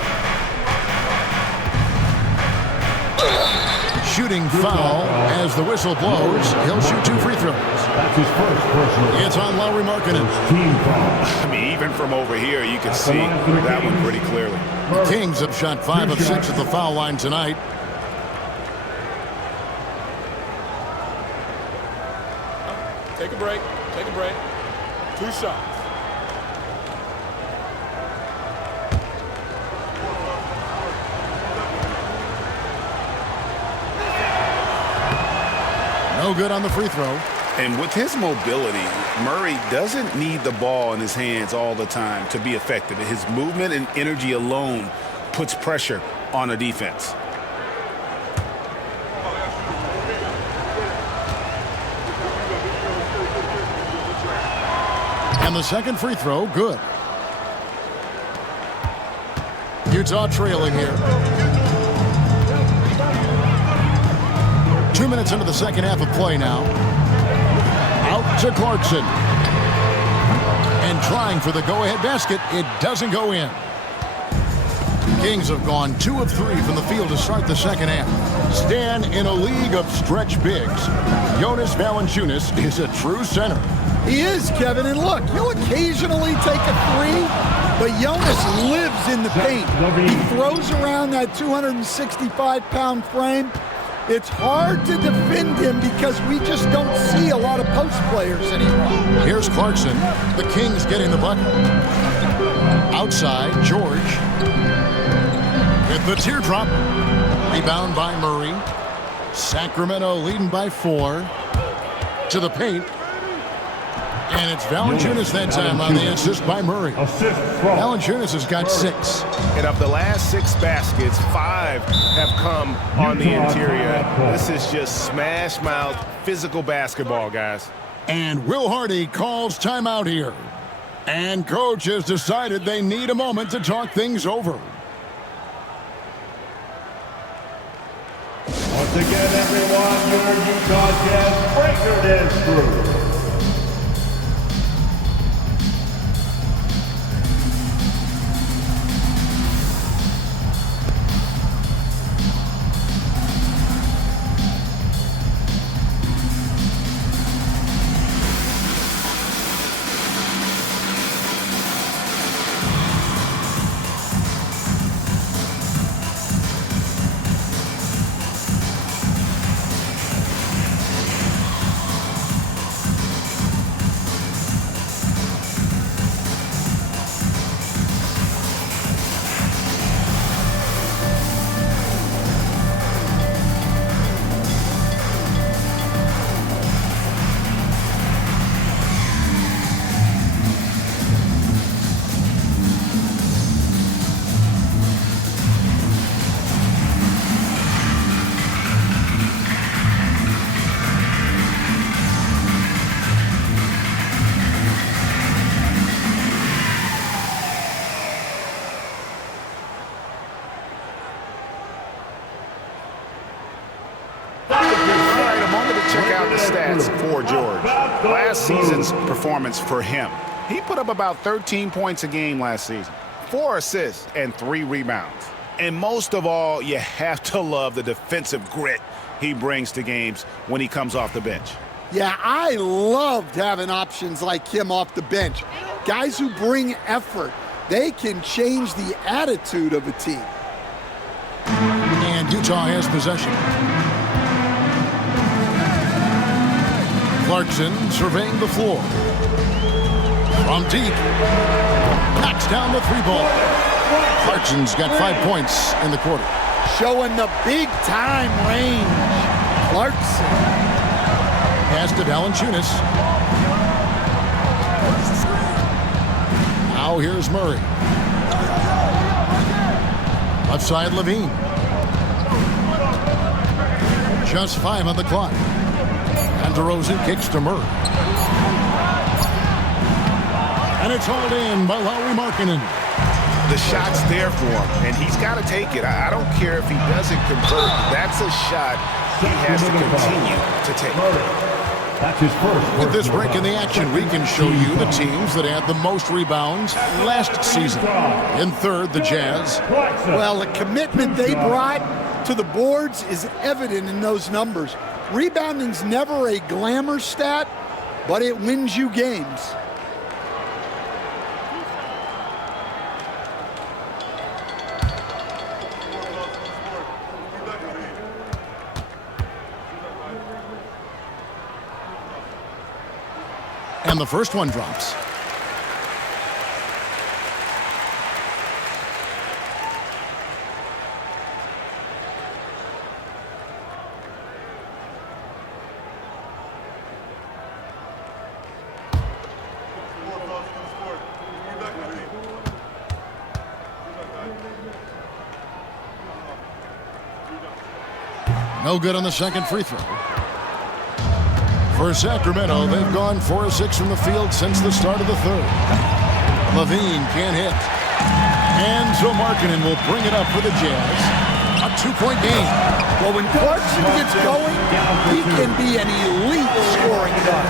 Shooting foul as the whistle blows. He'll shoot 2 free throws. That's his first personal. It's on Lowry Markkanen. Team foul. I mean, even from over here, you can see that one pretty clearly. The Kings have shot 5 of 6 at the foul line tonight. Take a break. Take a break. 2 shots. No good on the free throw. And with his mobility, Murray doesn't need the ball in his hands all the time to be effective. His movement and energy alone puts pressure on a defense. And the second free throw, good. Utah trailing here. 2 minutes into the second half of play now. Out to Clarkson. And trying for the go-ahead basket. It doesn't go in. Kings have gone 2 of 3 from the field to start the second half. Stan, in a league of stretch bigs, Jonas Valanciunas is a true center. He is, Kevin, and look, he'll occasionally take a 3, but Jonas lives in the paint. He throws around that 265-pound frame. It's hard to defend him because we just don't see a lot of post players anymore. Here's Clarkson. The Kings getting the bucket. Outside, George. With the teardrop. Rebound by Murray. Sacramento leading by 4. To the paint. And it's Valanciunas that time on the assist by Murray. Valanciunas has got 6. And of the last 6 baskets, 5 have come on the interior. This is just smash mouth, physical basketball, guys. And Will Hardy calls timeout here. And coach has decided they need a moment to talk things over. Once again, everyone, your Utah Jazz breaker dance crew. Stats for George. Last season's performance for him. He put up about 13 points a game last season, 4 assists and 3 rebounds. And most of all, you have to love the defensive grit he brings to games when he comes off the bench. Yeah, I loved having options like him off the bench. Guys who bring effort. They can change the attitude of a team. And Utah has possession. Clarkson surveying the floor. From deep. Knocks down the 3-ball. Clarkson's got 5 points in the quarter. Showing the big-time range. Clarkson. Pass to Valanciunas. Now here's Murray. Left side, Levine. Just 5 on the clock. And DeRozan kicks to Murray. And it's hauled in by Lauri Markkanen. The shot's there for him, and he's got to take it. I don't care if he doesn't convert. That's a shot he has to continue to take. That's his first. With this break in the action, we can show you the teams that had the most rebounds last season. In third, the Jazz. Well, the commitment they brought to the boards is evident in those numbers. Rebounding's never a glamour stat, but it wins you games. And the first one drops. No good on the second free throw. For Sacramento, they've gone 4 of 6 from the field since the start of the third. Levine can't hit. And so Markkanen will bring it up for the Jazz. A 2-point game. Well, when Clarkson gets going, he can be an elite scoring guy.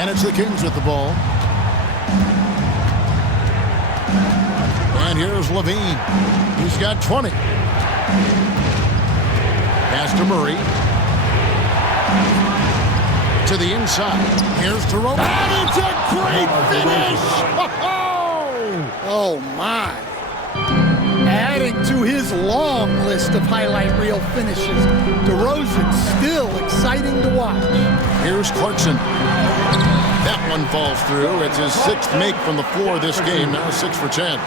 And it's the Kings with the ball. And here's Levine. He's got 20. Pass to Murray. To the inside. Here's DeRozan. And it's a great finish! Oh, my. Adding to his long list of highlight reel finishes, DeRozan still exciting to watch. Here's Clarkson. That one falls through. It's his 6th make from the floor this game. Now 6 for 10.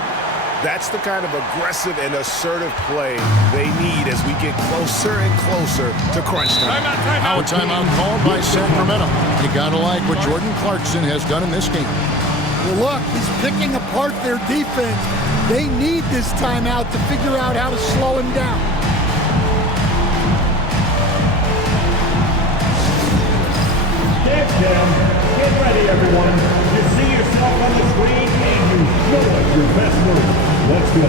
That's the kind of aggressive and assertive play they need as we get closer and closer to crunch time. Now a timeout called by Sacramento. You gotta like what Jordan Clarkson has done in this game. Well, look, he's picking apart their defense. They need this timeout to figure out how to slow him down. Get ready, everyone. You see yourself on the screen and you know it's your best move. Let's Oh,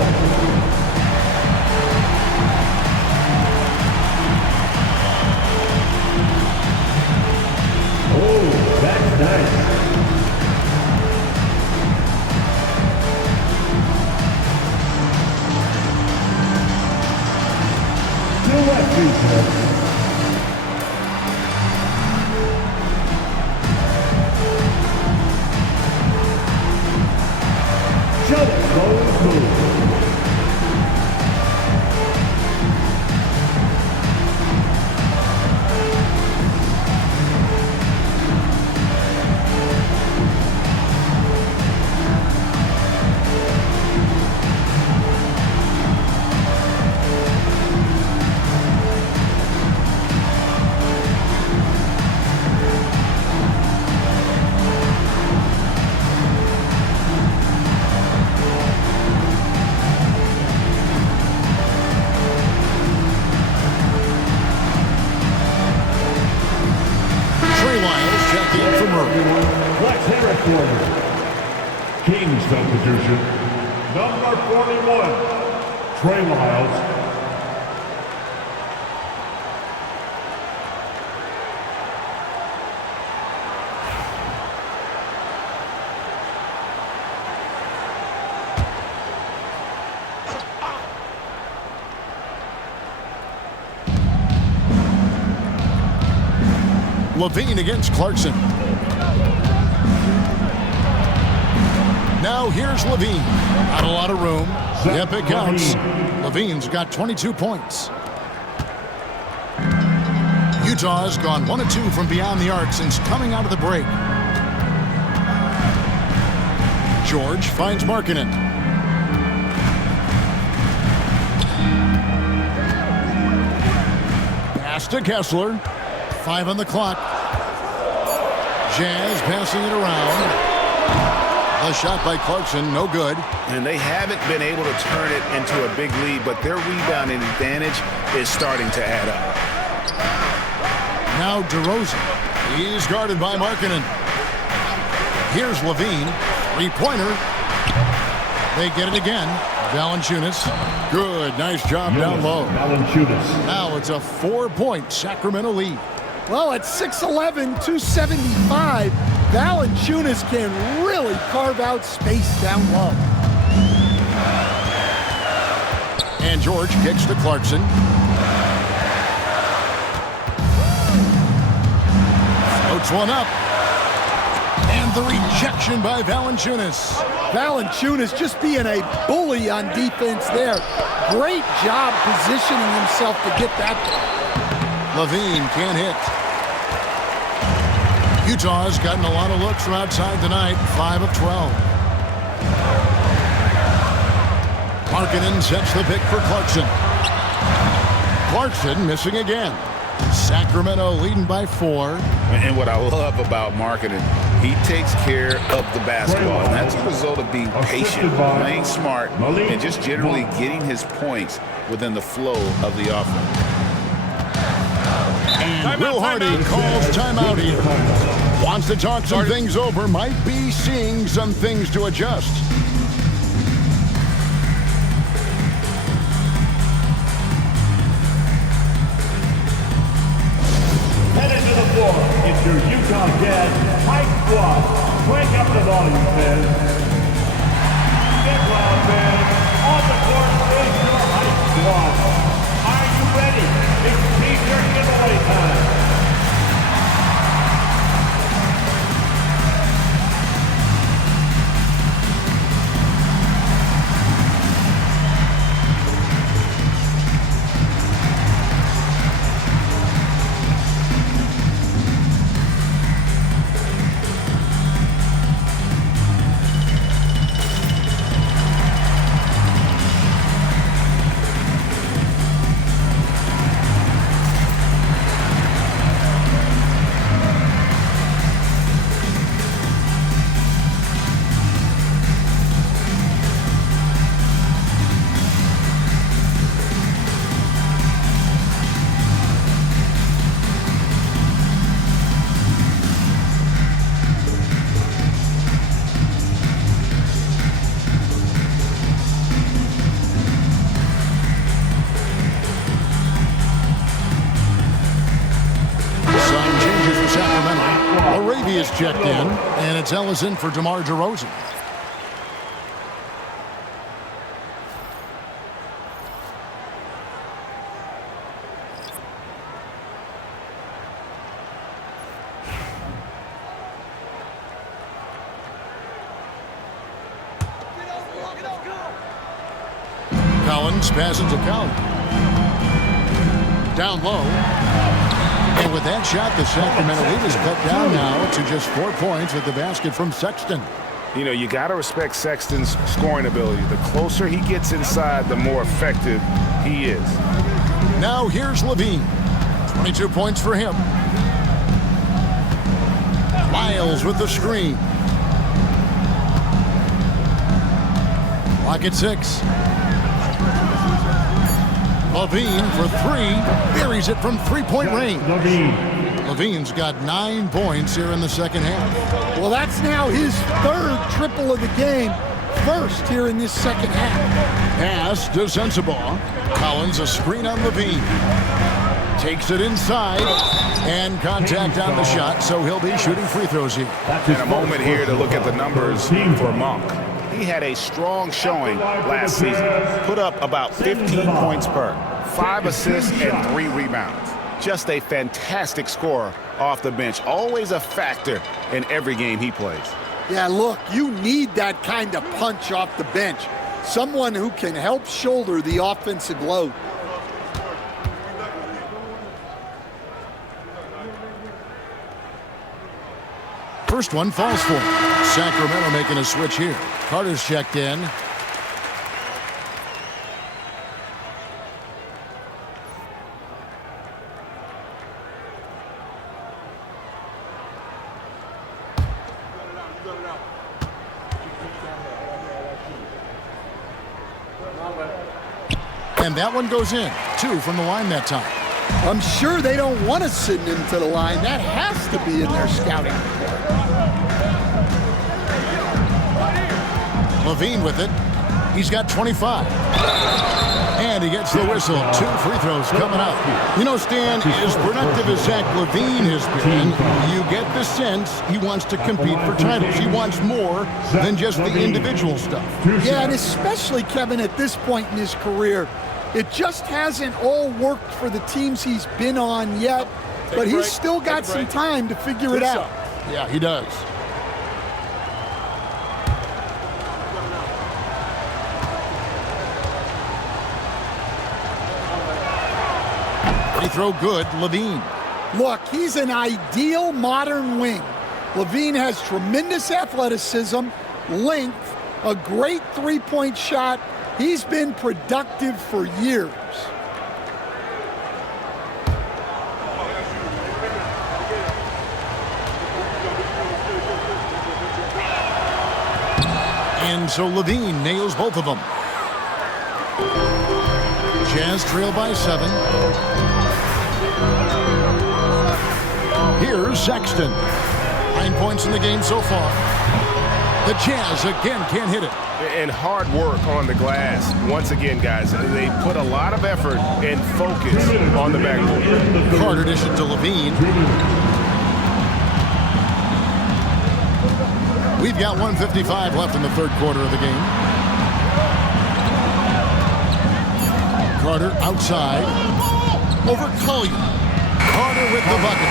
that's nice. Let's hear it for you. King substitution, number 41, Trey Lyles. Levine against Clarkson. Now here's Levine. Not a lot of room. Yep, it counts. Levine's got 22 points. Utah's gone 1 of 2 from beyond the arc since coming out of the break. George finds Markkanen. Pass to Kessler. 5 on the clock. Jazz passing it around. A shot by Clarkson, no good. And they haven't been able to turn it into a big lead, but their rebounding advantage is starting to add up. Now DeRozan. He's guarded by Markkanen. Here's Levine. Three-pointer. They get it again. Valanciunas. Good, nice job down low. Valanciunas. Now it's a 4-point Sacramento lead. Well, at 6'11", 275, Valanciunas can really carve out space down low. And George kicks to Clarkson. Floats one up. And the rejection by Valanciunas. Valanciunas just being a bully on defense there. Great job positioning himself to get that there. Levine can't hit. Utah's gotten a lot of looks from outside tonight, 5 of 12. Markkanen sets the pick for Clarkson. Clarkson missing again. Sacramento leading by 4. And what I love about Markkanen, he takes care of the basketball. And that's a result of being patient, playing smart, and just generally getting his points within the flow of the offense. And Will Hardy calls timeout here. Wants to talk some things over, might be seeing some things to adjust. Headed to the floor, it's your Utah Jazz high squad. Crank up the volume, fans. Get loud, fans. On the court is your high squad. Are you ready? It's t-shirt giveaway time. is checked in, and it's Ellison for DeMar DeRozan. Collins passes to Cowley. Down low. And with that shot, the Sacramento lead is cut down now to just 4 points at the basket from Sexton. You know, you got to respect Sexton's scoring ability. The closer he gets inside, the more effective he is. Now here's Levine. 22 points for him. Miles with the screen. Clock at 6. Levine for 3. Buries it from three-point range. Levine's got 9 points here in the second half. Well, that's now his 3rd triple of the game. First here in this second half. Pass to Sensabaugh. Collins a screen on Levine. Takes it inside. And contact on the shot, so he'll be shooting free throws here. And a moment here to look at the numbers for Monk. He had a strong showing last season. Put up about 15 points per, 5 assists and 3 rebounds. Just a fantastic scorer off the bench. Always a factor in every game he plays. Yeah, look, you need that kind of punch off the bench. Someone who can help shoulder the offensive load. First one falls for him. Sacramento making a switch here. Carter's checked in. And that one goes in. 2 from the line that time. I'm sure they don't want to send him to the line. That has to be in their scouting report. Levine with it. He's got 25. And he gets the whistle. 2 free throws coming up. You know, Stan, as productive as Zach Levine has been, you get the sense he wants to compete for titles. He wants more than just the individual stuff. Yeah, and especially, Kevin, at this point in his career, it just hasn't all worked for the teams he's been on yet, but he's still got some time to figure it out. Yeah, he does. Free throw good, Levine. Look, he's an ideal modern wing. Levine has tremendous athleticism, length, a great three-point shot. He's been productive for years. And so Levine nails both of them. Jazz trail by 7. Here's Sexton. 9 points in the game so far. The Jazz again can't hit it. And hard work on the glass. Once again, guys, they put a lot of effort and focus on the backboard. Carter dishes to Levine. We've got 1:55 left in the third quarter of the game. Carter outside. Over Collier. Carter with the bucket.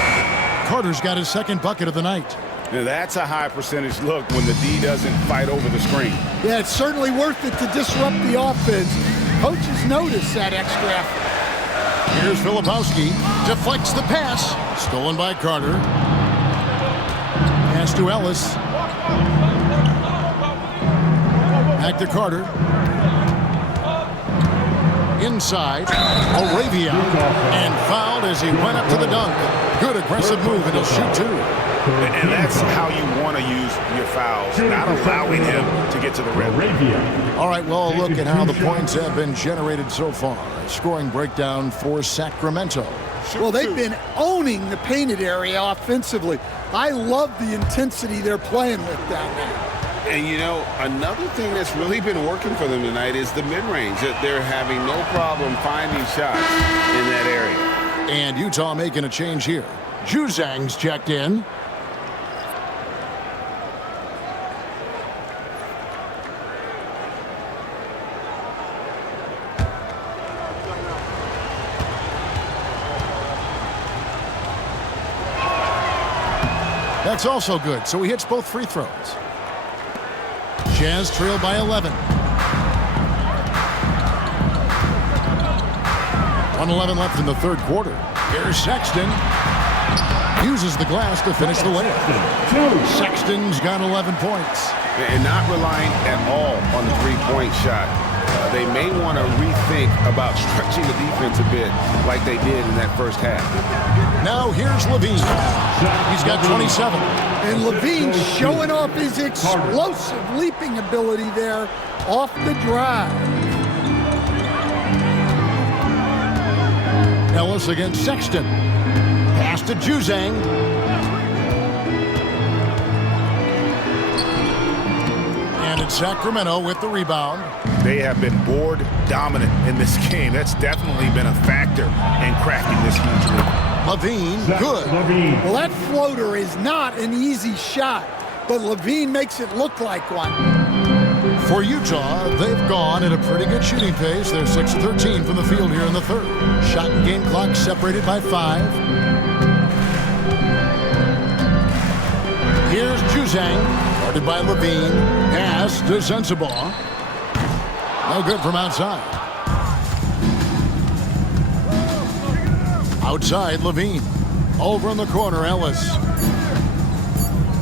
Carter's got his second bucket of the night. Now that's a high percentage look when the D doesn't fight over the screen. Yeah, it's certainly worth it to disrupt the offense. Coaches notice that extra effort. Here's Filipowski. Deflects the pass. Stolen by Carter. Pass to Ellis. Back to Carter. Inside. Arabia. And fouled as he went up to the dunk. Good aggressive move and a shoot two. And that's how you want to use your fouls, not allowing him to get to the rim. All right, well, look at how the points have been generated so far. Scoring breakdown for Sacramento. Well, they've been owning the painted area offensively. I love the intensity they're playing with down there. And, you know, another thing that's really been working for them tonight is the mid-range. They're having no problem finding shots in that area. And Utah making a change here. Juzang's checked in. That's also good, so he hits both free throws. Jazz trail by 11. 1:11 left in the third quarter. Here's Sexton. Uses the glass to finish the layup. Sexton's got 11 points. And not relying at all on the three-point shot. They may want to rethink about stretching the defense a bit like they did in that first half. Now here's Levine. He's got 27. And Levine showing off his explosive leaping ability there off the drive. Ellis against Sexton. Pass to Juzang. And it's Sacramento with the rebound. They have been board dominant in this game. That's definitely been a factor in cracking this huge lead. Levine, good. Well, that floater is not an easy shot, but Levine makes it look like one. For Utah, they've gone at a pretty good shooting pace. They're 6 of 13 from the field here in the third. Shot and game clock separated by 5. Here's Juzang, guarded by Levine. Pass to Sensabaugh. No good from outside. Outside, Levine. Over in the corner, Ellis.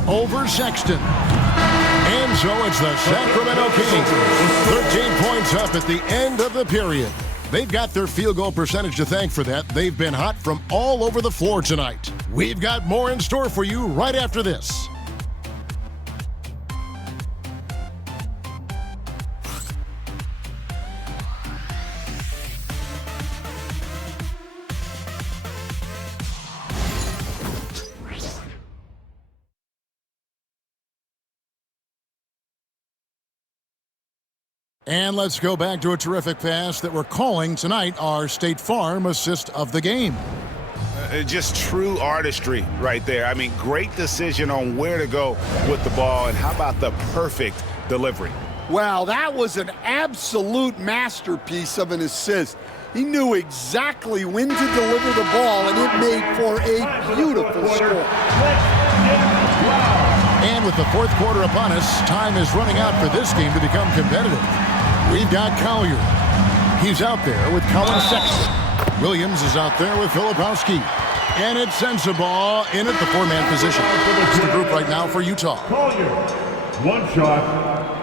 Over Sexton. And so it's the Sacramento Kings. 13 points up at the end of the period. They've got their field goal percentage to thank for that. They've been hot from all over the floor tonight. We've got more in store for you right after this. And let's go back to a terrific pass that we're calling tonight our State Farm assist of the game. Just true artistry right there. I mean, great decision on where to go with the ball, and how about the perfect delivery? Wow, that was an absolute masterpiece of an assist. He knew exactly when to deliver the ball, and it made for a beautiful score. And with the fourth quarter upon us, time is running out for this game to become competitive. We've got Collier. He's out there with Colin Sexton. Williams is out there with Filipowski. And it's Sensabaugh in at the four-man position. It's the group right now for Utah. Collier, one shot.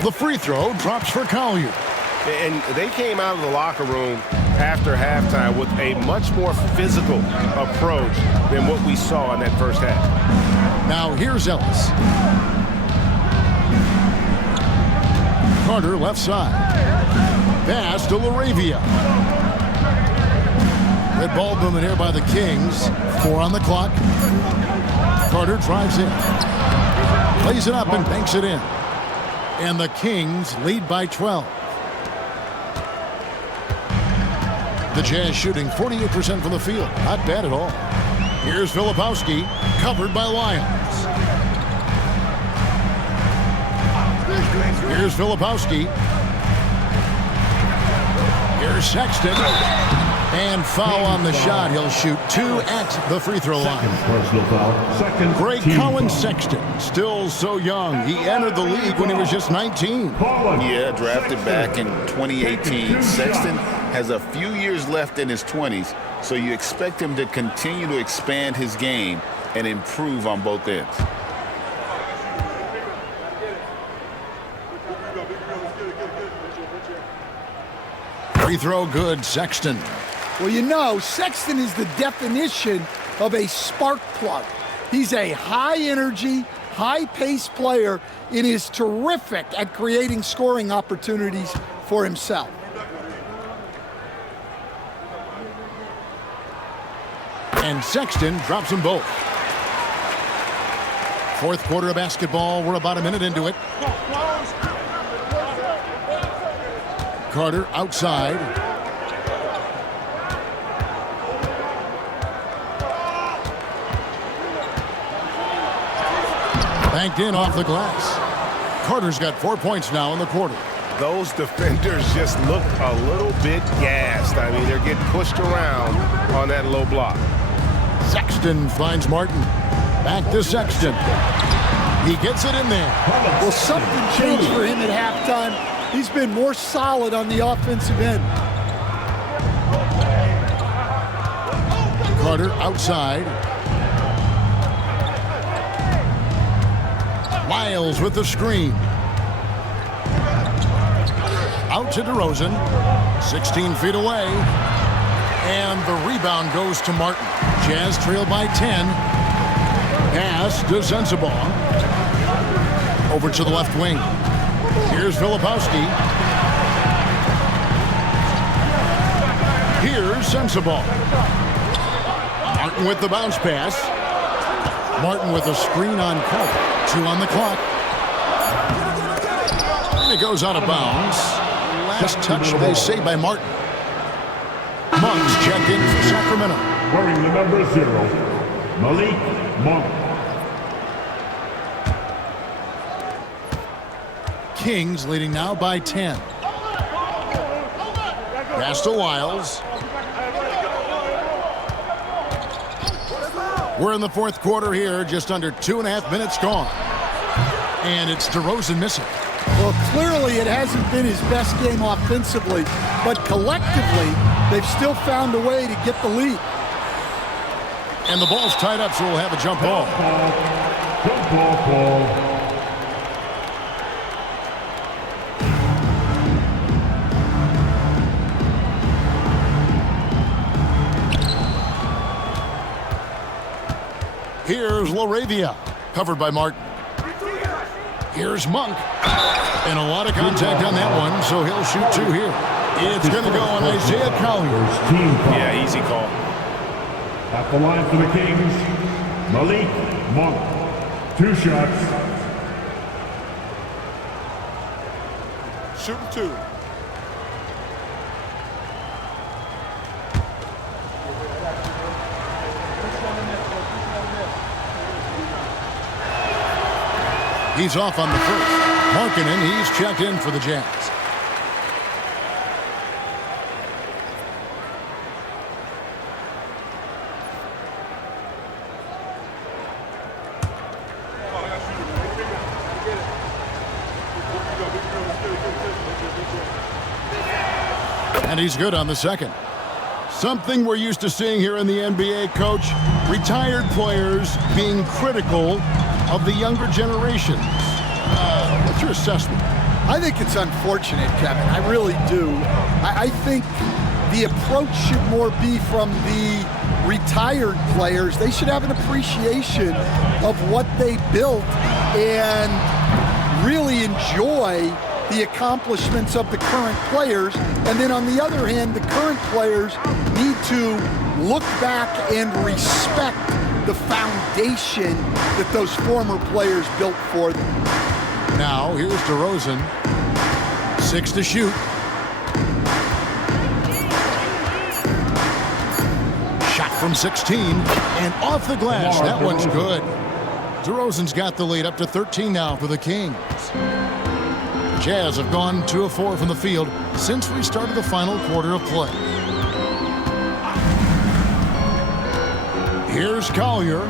The free throw drops for Collier. And they came out of the locker room after halftime with a much more physical approach than what we saw in that first half. Now here's Ellis. Carter left side. Pass to LaRavia. Red ball movement here by the Kings. 4 on the clock. Carter drives in. Plays it up and banks it in. And the Kings lead by 12. The Jazz shooting 48% from the field. Not bad at all. Here's Filipowski, covered by Lyons. Here's Filipowski. Here's Sexton. And foul on the shot. He'll shoot 2 at the free throw line. Personal foul. Great Colin Sexton, still so young. He entered the league when he was just 19. Yeah, drafted back in 2018. Sexton has a few years left in his 20s, so you expect him to continue to expand his game and improve on both ends. Free throw good, Sexton. Well, you know, Sexton is the definition of a spark plug. He's a high-energy, high-paced player and is terrific at creating scoring opportunities for himself. And Sexton drops them both. Fourth quarter of basketball. We're about a minute into it. Carter outside. Banked in off the glass. Carter's got 4 points now in the quarter. Those defenders just look a little bit gassed. I mean, they're getting pushed around on that low block. Sexton finds Martin. Back to Sexton. He gets it in there. Well, something changed for him at halftime. He's been more solid on the offensive end. Carter outside. Miles with the screen. Out to DeRozan. 16 feet away. And the rebound goes to Martin. Jazz trail by 10. Pass to Sensabaugh. Over to the left wing. Here's Filipowski. Here's Sensabaugh. Martin with the bounce pass. Martin with a screen on Carter. 2 on the clock. And it goes out of bounds. Last touch, they say, by Martin. Monk's checked in for Sacramento. Wearing the number 0, Malik Monk. Kings leading now by 10. Pass to Wiles. We're in the fourth quarter here, just under 2.5 minutes gone. And it's DeRozan missing. Well, clearly it hasn't been his best game offensively, but collectively, they've still found a way to get the lead. And the ball's tied up, so we'll have a jump ball. Jump ball call. Here's LaRavia, covered by Martin. Here's Monk. And a lot of contact on that one, so he'll shoot 2 here. It's going to go on Isaiah Collier. Yeah, easy call. At the line for the Kings, Malik Monk. 2 shots. Shooting 2. He's off on the first. Markkanen, he's checked in for the Jazz. And he's good on the second. Something we're used to seeing here in the NBA, Coach. Retired players being critical of the younger generation. What's your assessment? I think it's unfortunate, Kevin. I really do. I think the approach should more be from the retired players. They should have an appreciation of what they built and really enjoy the accomplishments of the current players. And then on the other hand, the current players need to look back and respect the foundation that those former players built for them. Now, here's DeRozan. 6 to shoot. Shot from 16 and off the glass. That one's good. DeRozan's got the lead up to 13 now for the Kings. Jazz have gone 2 of 4 from the field since we started the final quarter of play. Here's Collier.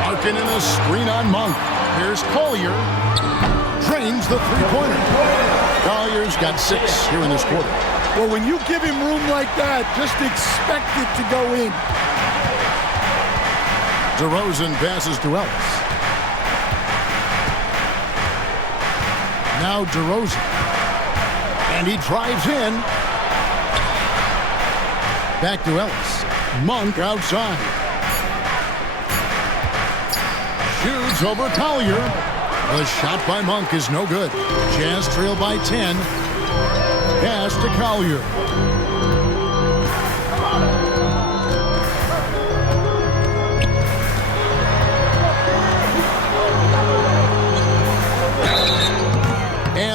Markkanen in a screen on Monk. Here's Collier. Drains the three-pointer. Collier's got 6 here in this quarter. Well, when you give him room like that, just expect it to go in. DeRozan passes to Ellis. Now DeRozan. And he drives in. Back to Ellis. Monk outside. Shoots over Collier. The shot by Monk is no good. Jazz trail by 10. Pass to Collier.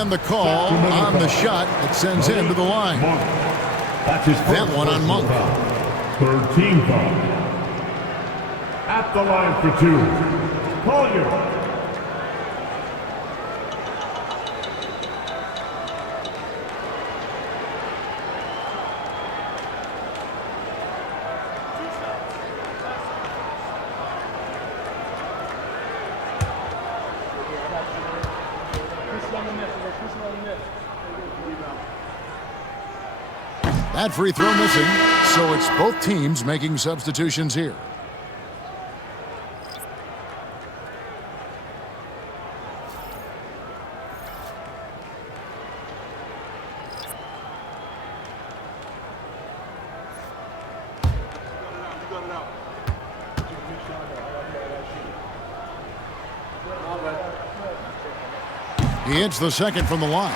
And the call on the shot that sends him to the line. That's his That one on Monk. Third team foul. At the line for two, Collier. That free throw missing, so it's both teams making substitutions here. He hits the second from the line.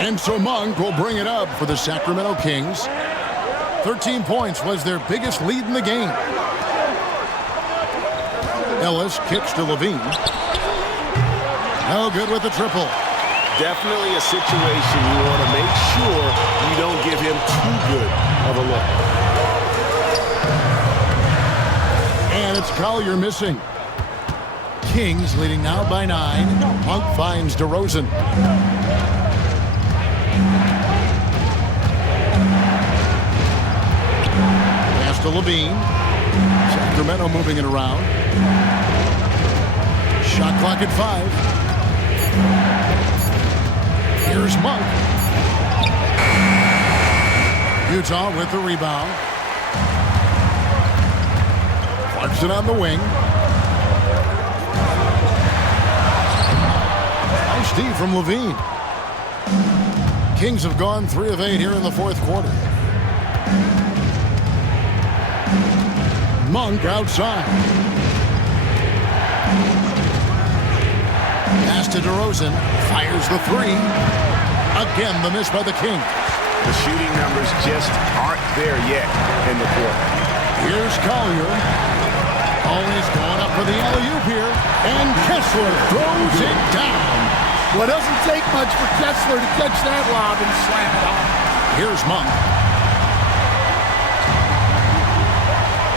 And so Monk will bring it up for the Sacramento Kings. 13 points was their biggest lead in the game. Ellis kicks to Levine. No good with the triple. Definitely a situation you want to make sure you don't give him too good of a look. And it's Collier missing. Kings leading now by 9. Monk finds DeRozan. To Levine. Sacramento moving it around. Shot clock at 5. Here's Monk. Utah with the rebound. Clarkson on the wing. Nice D from Levine. Kings have gone 3 of 8 here in the fourth quarter. Monk outside. Pass to DeRozan. Fires the 3. Again, the miss by the Kings. The shooting numbers just aren't there yet in the quarter. Here's Collier. Always going up for the alley-oop here. And Kessler throws it down. Well, it doesn't take much for Kessler to catch that lob and slam it home. Here's Monk.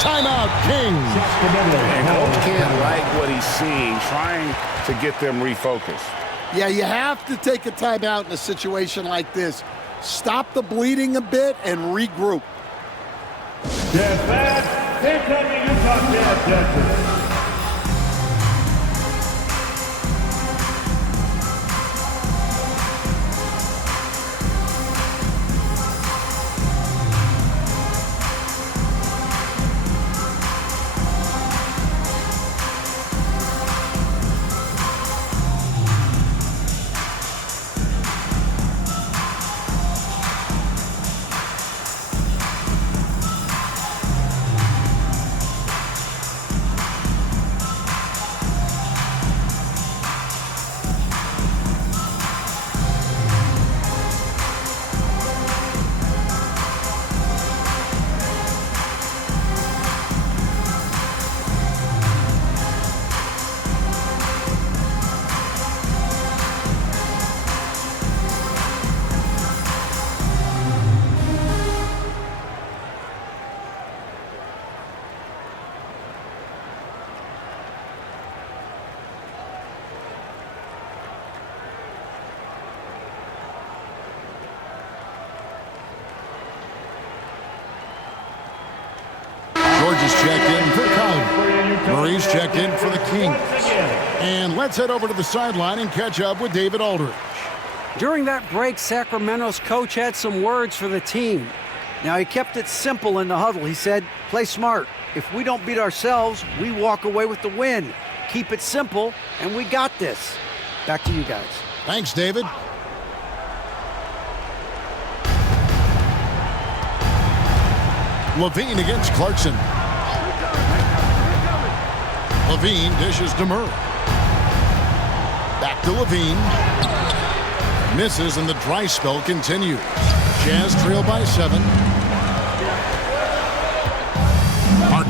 Timeout, Kings. And coach can't like what he's seeing, trying to get them refocused. Yeah, you have to take a timeout in a situation like this. Stop the bleeding a bit and regroup. Step back, here comes the Utah Jazz. George is checked in for Collier. Murray's checked in for the Kings. And let's head over to the sideline and catch up with David Aldridge. During that break, Sacramento's coach had some words for the team. Now, he kept it simple in the huddle. He said, play smart. If we don't beat ourselves, we walk away with the win. Keep it simple, and we got this. Back to you guys. Thanks, David. Levine against Clarkson. Levine dishes to Murray. Back to Levine. Misses, and the dry spell continues. Jazz trail by 7.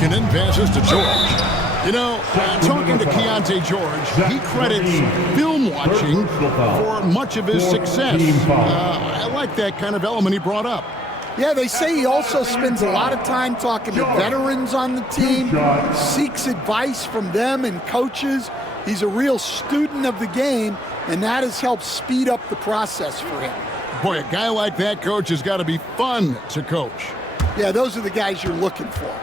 Markkanen passes to George. You know, talking to Keontae George, he credits film watching for much of his success. I like that kind of element he brought up. Yeah, they say he also spends a lot of time talking to veterans on the team, seeks advice from them and coaches. He's a real student of the game, and that has helped speed up the process for him. Boy, a guy like that, Coach, has got to be fun to coach. Yeah, those are the guys you're looking for.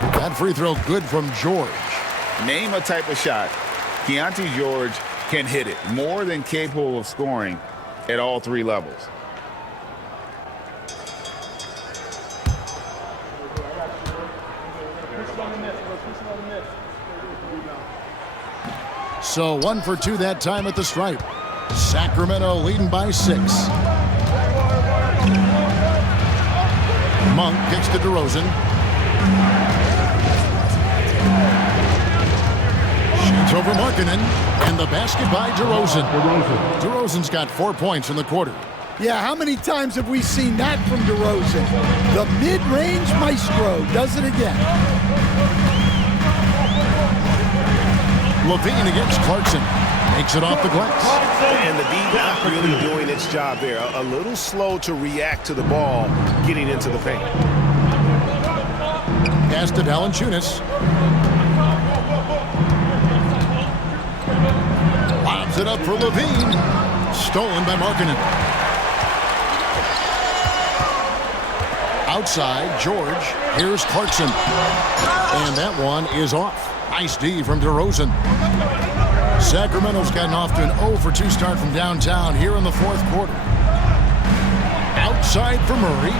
That free throw good from George. Name a type of shot Keontae George can hit it, more than capable of scoring at all three levels. So 1 for 2 that time at the stripe. Sacramento leading by 6. Monk kicks to DeRozan. Shoots over Markkanen, and the basket by DeRozan. DeRozan's got 4 points in the quarter. Yeah, how many times have we seen that from DeRozan? The mid-range maestro does it again. Levine against Clarkson. Makes it off the glass. And the D not really doing its job there. A little slow to react to the ball getting into the paint. Pass to Valanciunas. Lobs it up for Levine. Stolen by Markkanen. Outside, George. Here's Clarkson. And that one is off. Nice D from DeRozan. Sacramento's gotten off to an 0 for 2 start from downtown here in the fourth quarter. Outside for Murray.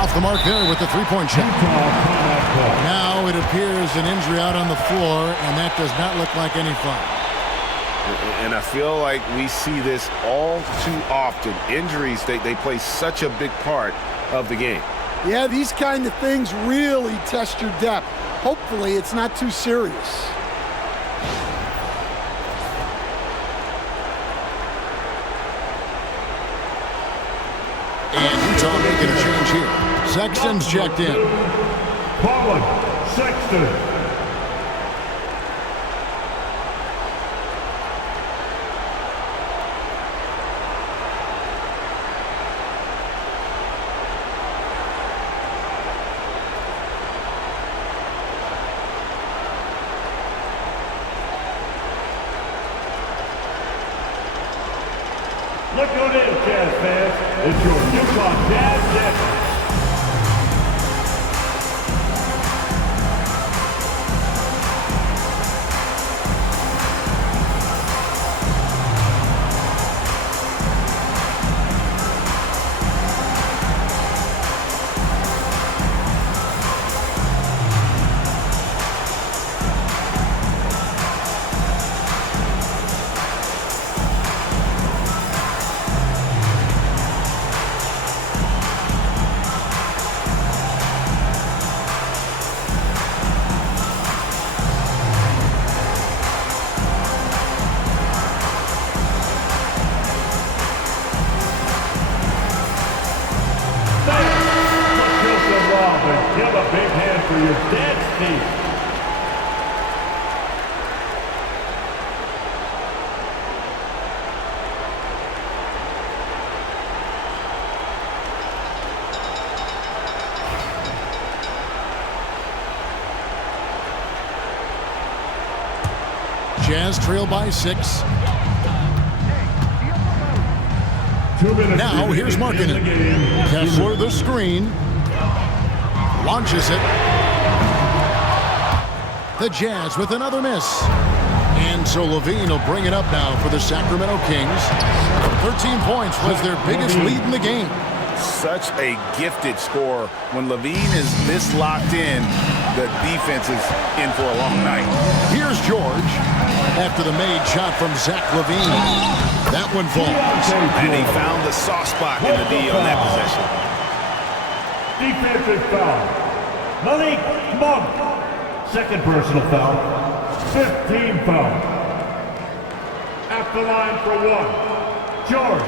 Off the mark there with the three-point shot. Now it appears an injury out on the floor, and that does not look like any fun. And I feel like we see this all too often. Injuries, they play such a big part of the game. Yeah, these kind of things really test your depth. Hopefully it's not too serious. And Utah making a change here. Sexton's checked in. Colin Sexton. Look who it is, Jazz fans. It's your Utah Jazz Jets. Give a big hand for your dad's team. Jazz trail by 6. Now here's Markkanen. Kessler the screen. Launches it. The Jazz with another miss. And so Levine will bring it up now for the Sacramento Kings. 13 points was their biggest lead in the game. Such a gifted scorer. When Levine is this locked in, the defense is in for a long night. Here's George after the made shot from Zach Levine. That one falls. And he found the soft spot in the D on that possession. Defensive foul. Malik Monk. Second personal foul. 15 foul. At the line for 1. George.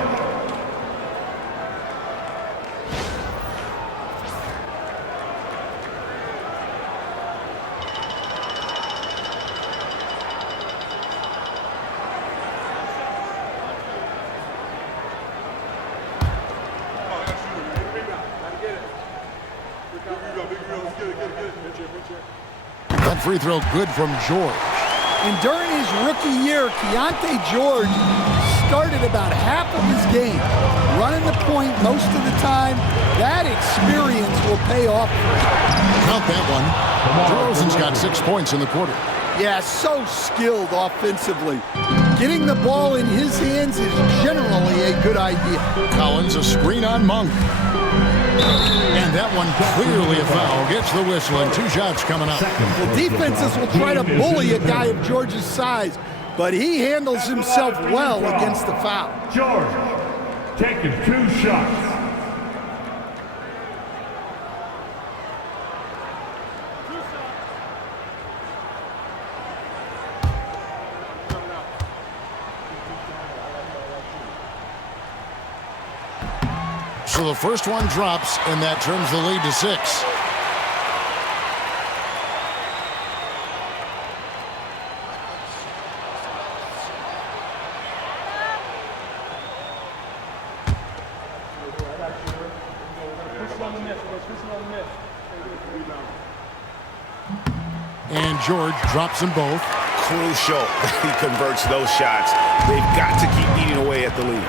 That free throw good from George. And during his rookie year, Keontae George started about half of his game, running the point most of the time. That experience will pay off for him. Count that one. DeRozan's got 6 points in the quarter. Yeah, so skilled offensively. Getting the ball in his hands is generally a good idea. Collins, a screen on Monk. And that one clearly a foul. Gets the whistle, and 2 shots coming up. Well, defenses will try to bully a guy of George's size, but he handles himself well against the foul. George taking 2 shots. So the first one drops, and that turns the lead to 6. And George drops them both. Crucial he converts those shots. They've got to keep eating away at the lead.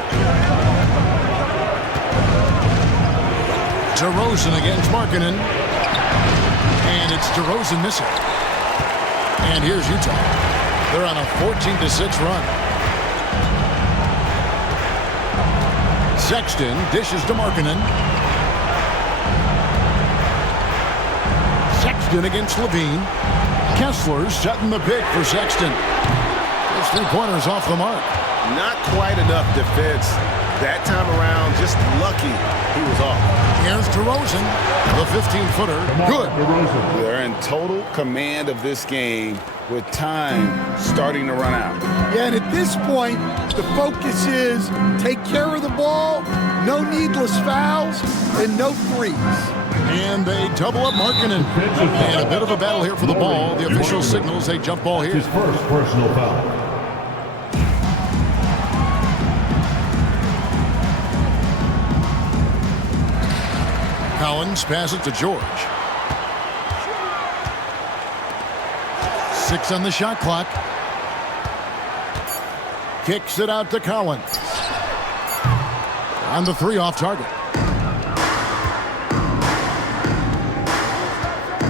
DeRozan against Markkanen. And it's DeRozan missing. And here's Utah. They're on a 14-6 run. Sexton dishes to Markkanen. Sexton against Levine. Kessler setting the pick for Sexton. His 3-pointer's off the mark. Not quite enough defense that time around. Just lucky he was off. Here's DeRozan, the 15-footer. Good. They're in total command of this game with time starting to run out. Yeah, and at this point, the focus is take care of the ball, no needless fouls, and no threes. And they double up Markkanen. And a bit of a battle here for the ball. The official signals a jump ball here. His first personal foul. Collins passes to George. 6 on the shot clock. Kicks it out to Collins. On the 3 off target.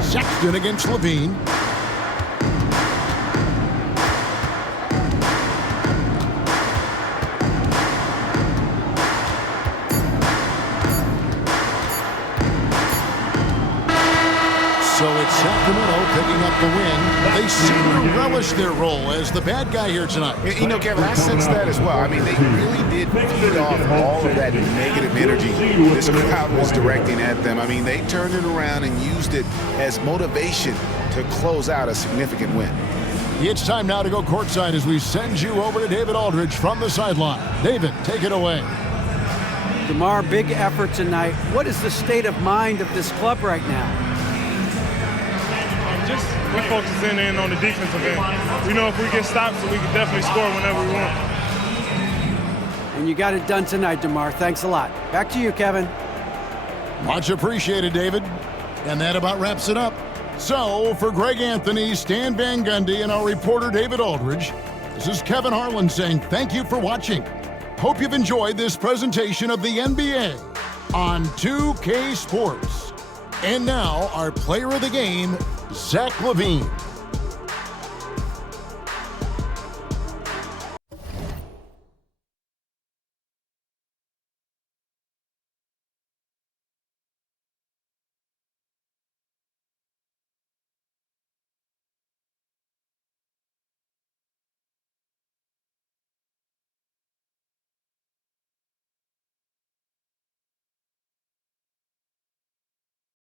Sexton against Levine. So it's Sacramento picking up the win. They seem to relish their role as the bad guy here tonight. You know, Kevin, I sense that as well. I mean, they really did feed off all of that negative energy this crowd was directing at them. I mean, they turned it around and used it as motivation to close out a significant win. It's time now to go courtside as we send you over to David Aldridge from the sideline. David, take it away. DeMar, big effort tonight. What is the state of mind of this club right now? Just we're focusing in on the defensive end. We know if we get stops, we can definitely score whenever we want. And you got it done tonight, DeMar. Thanks a lot. Back to you, Kevin. Much appreciated, David. And that about wraps it up. So, for Greg Anthony, Stan Van Gundy, and our reporter David Aldridge, this is Kevin Harlan saying thank you for watching. Hope you've enjoyed this presentation of the NBA on 2K Sports. And now, our player of the game, Zach LaVine.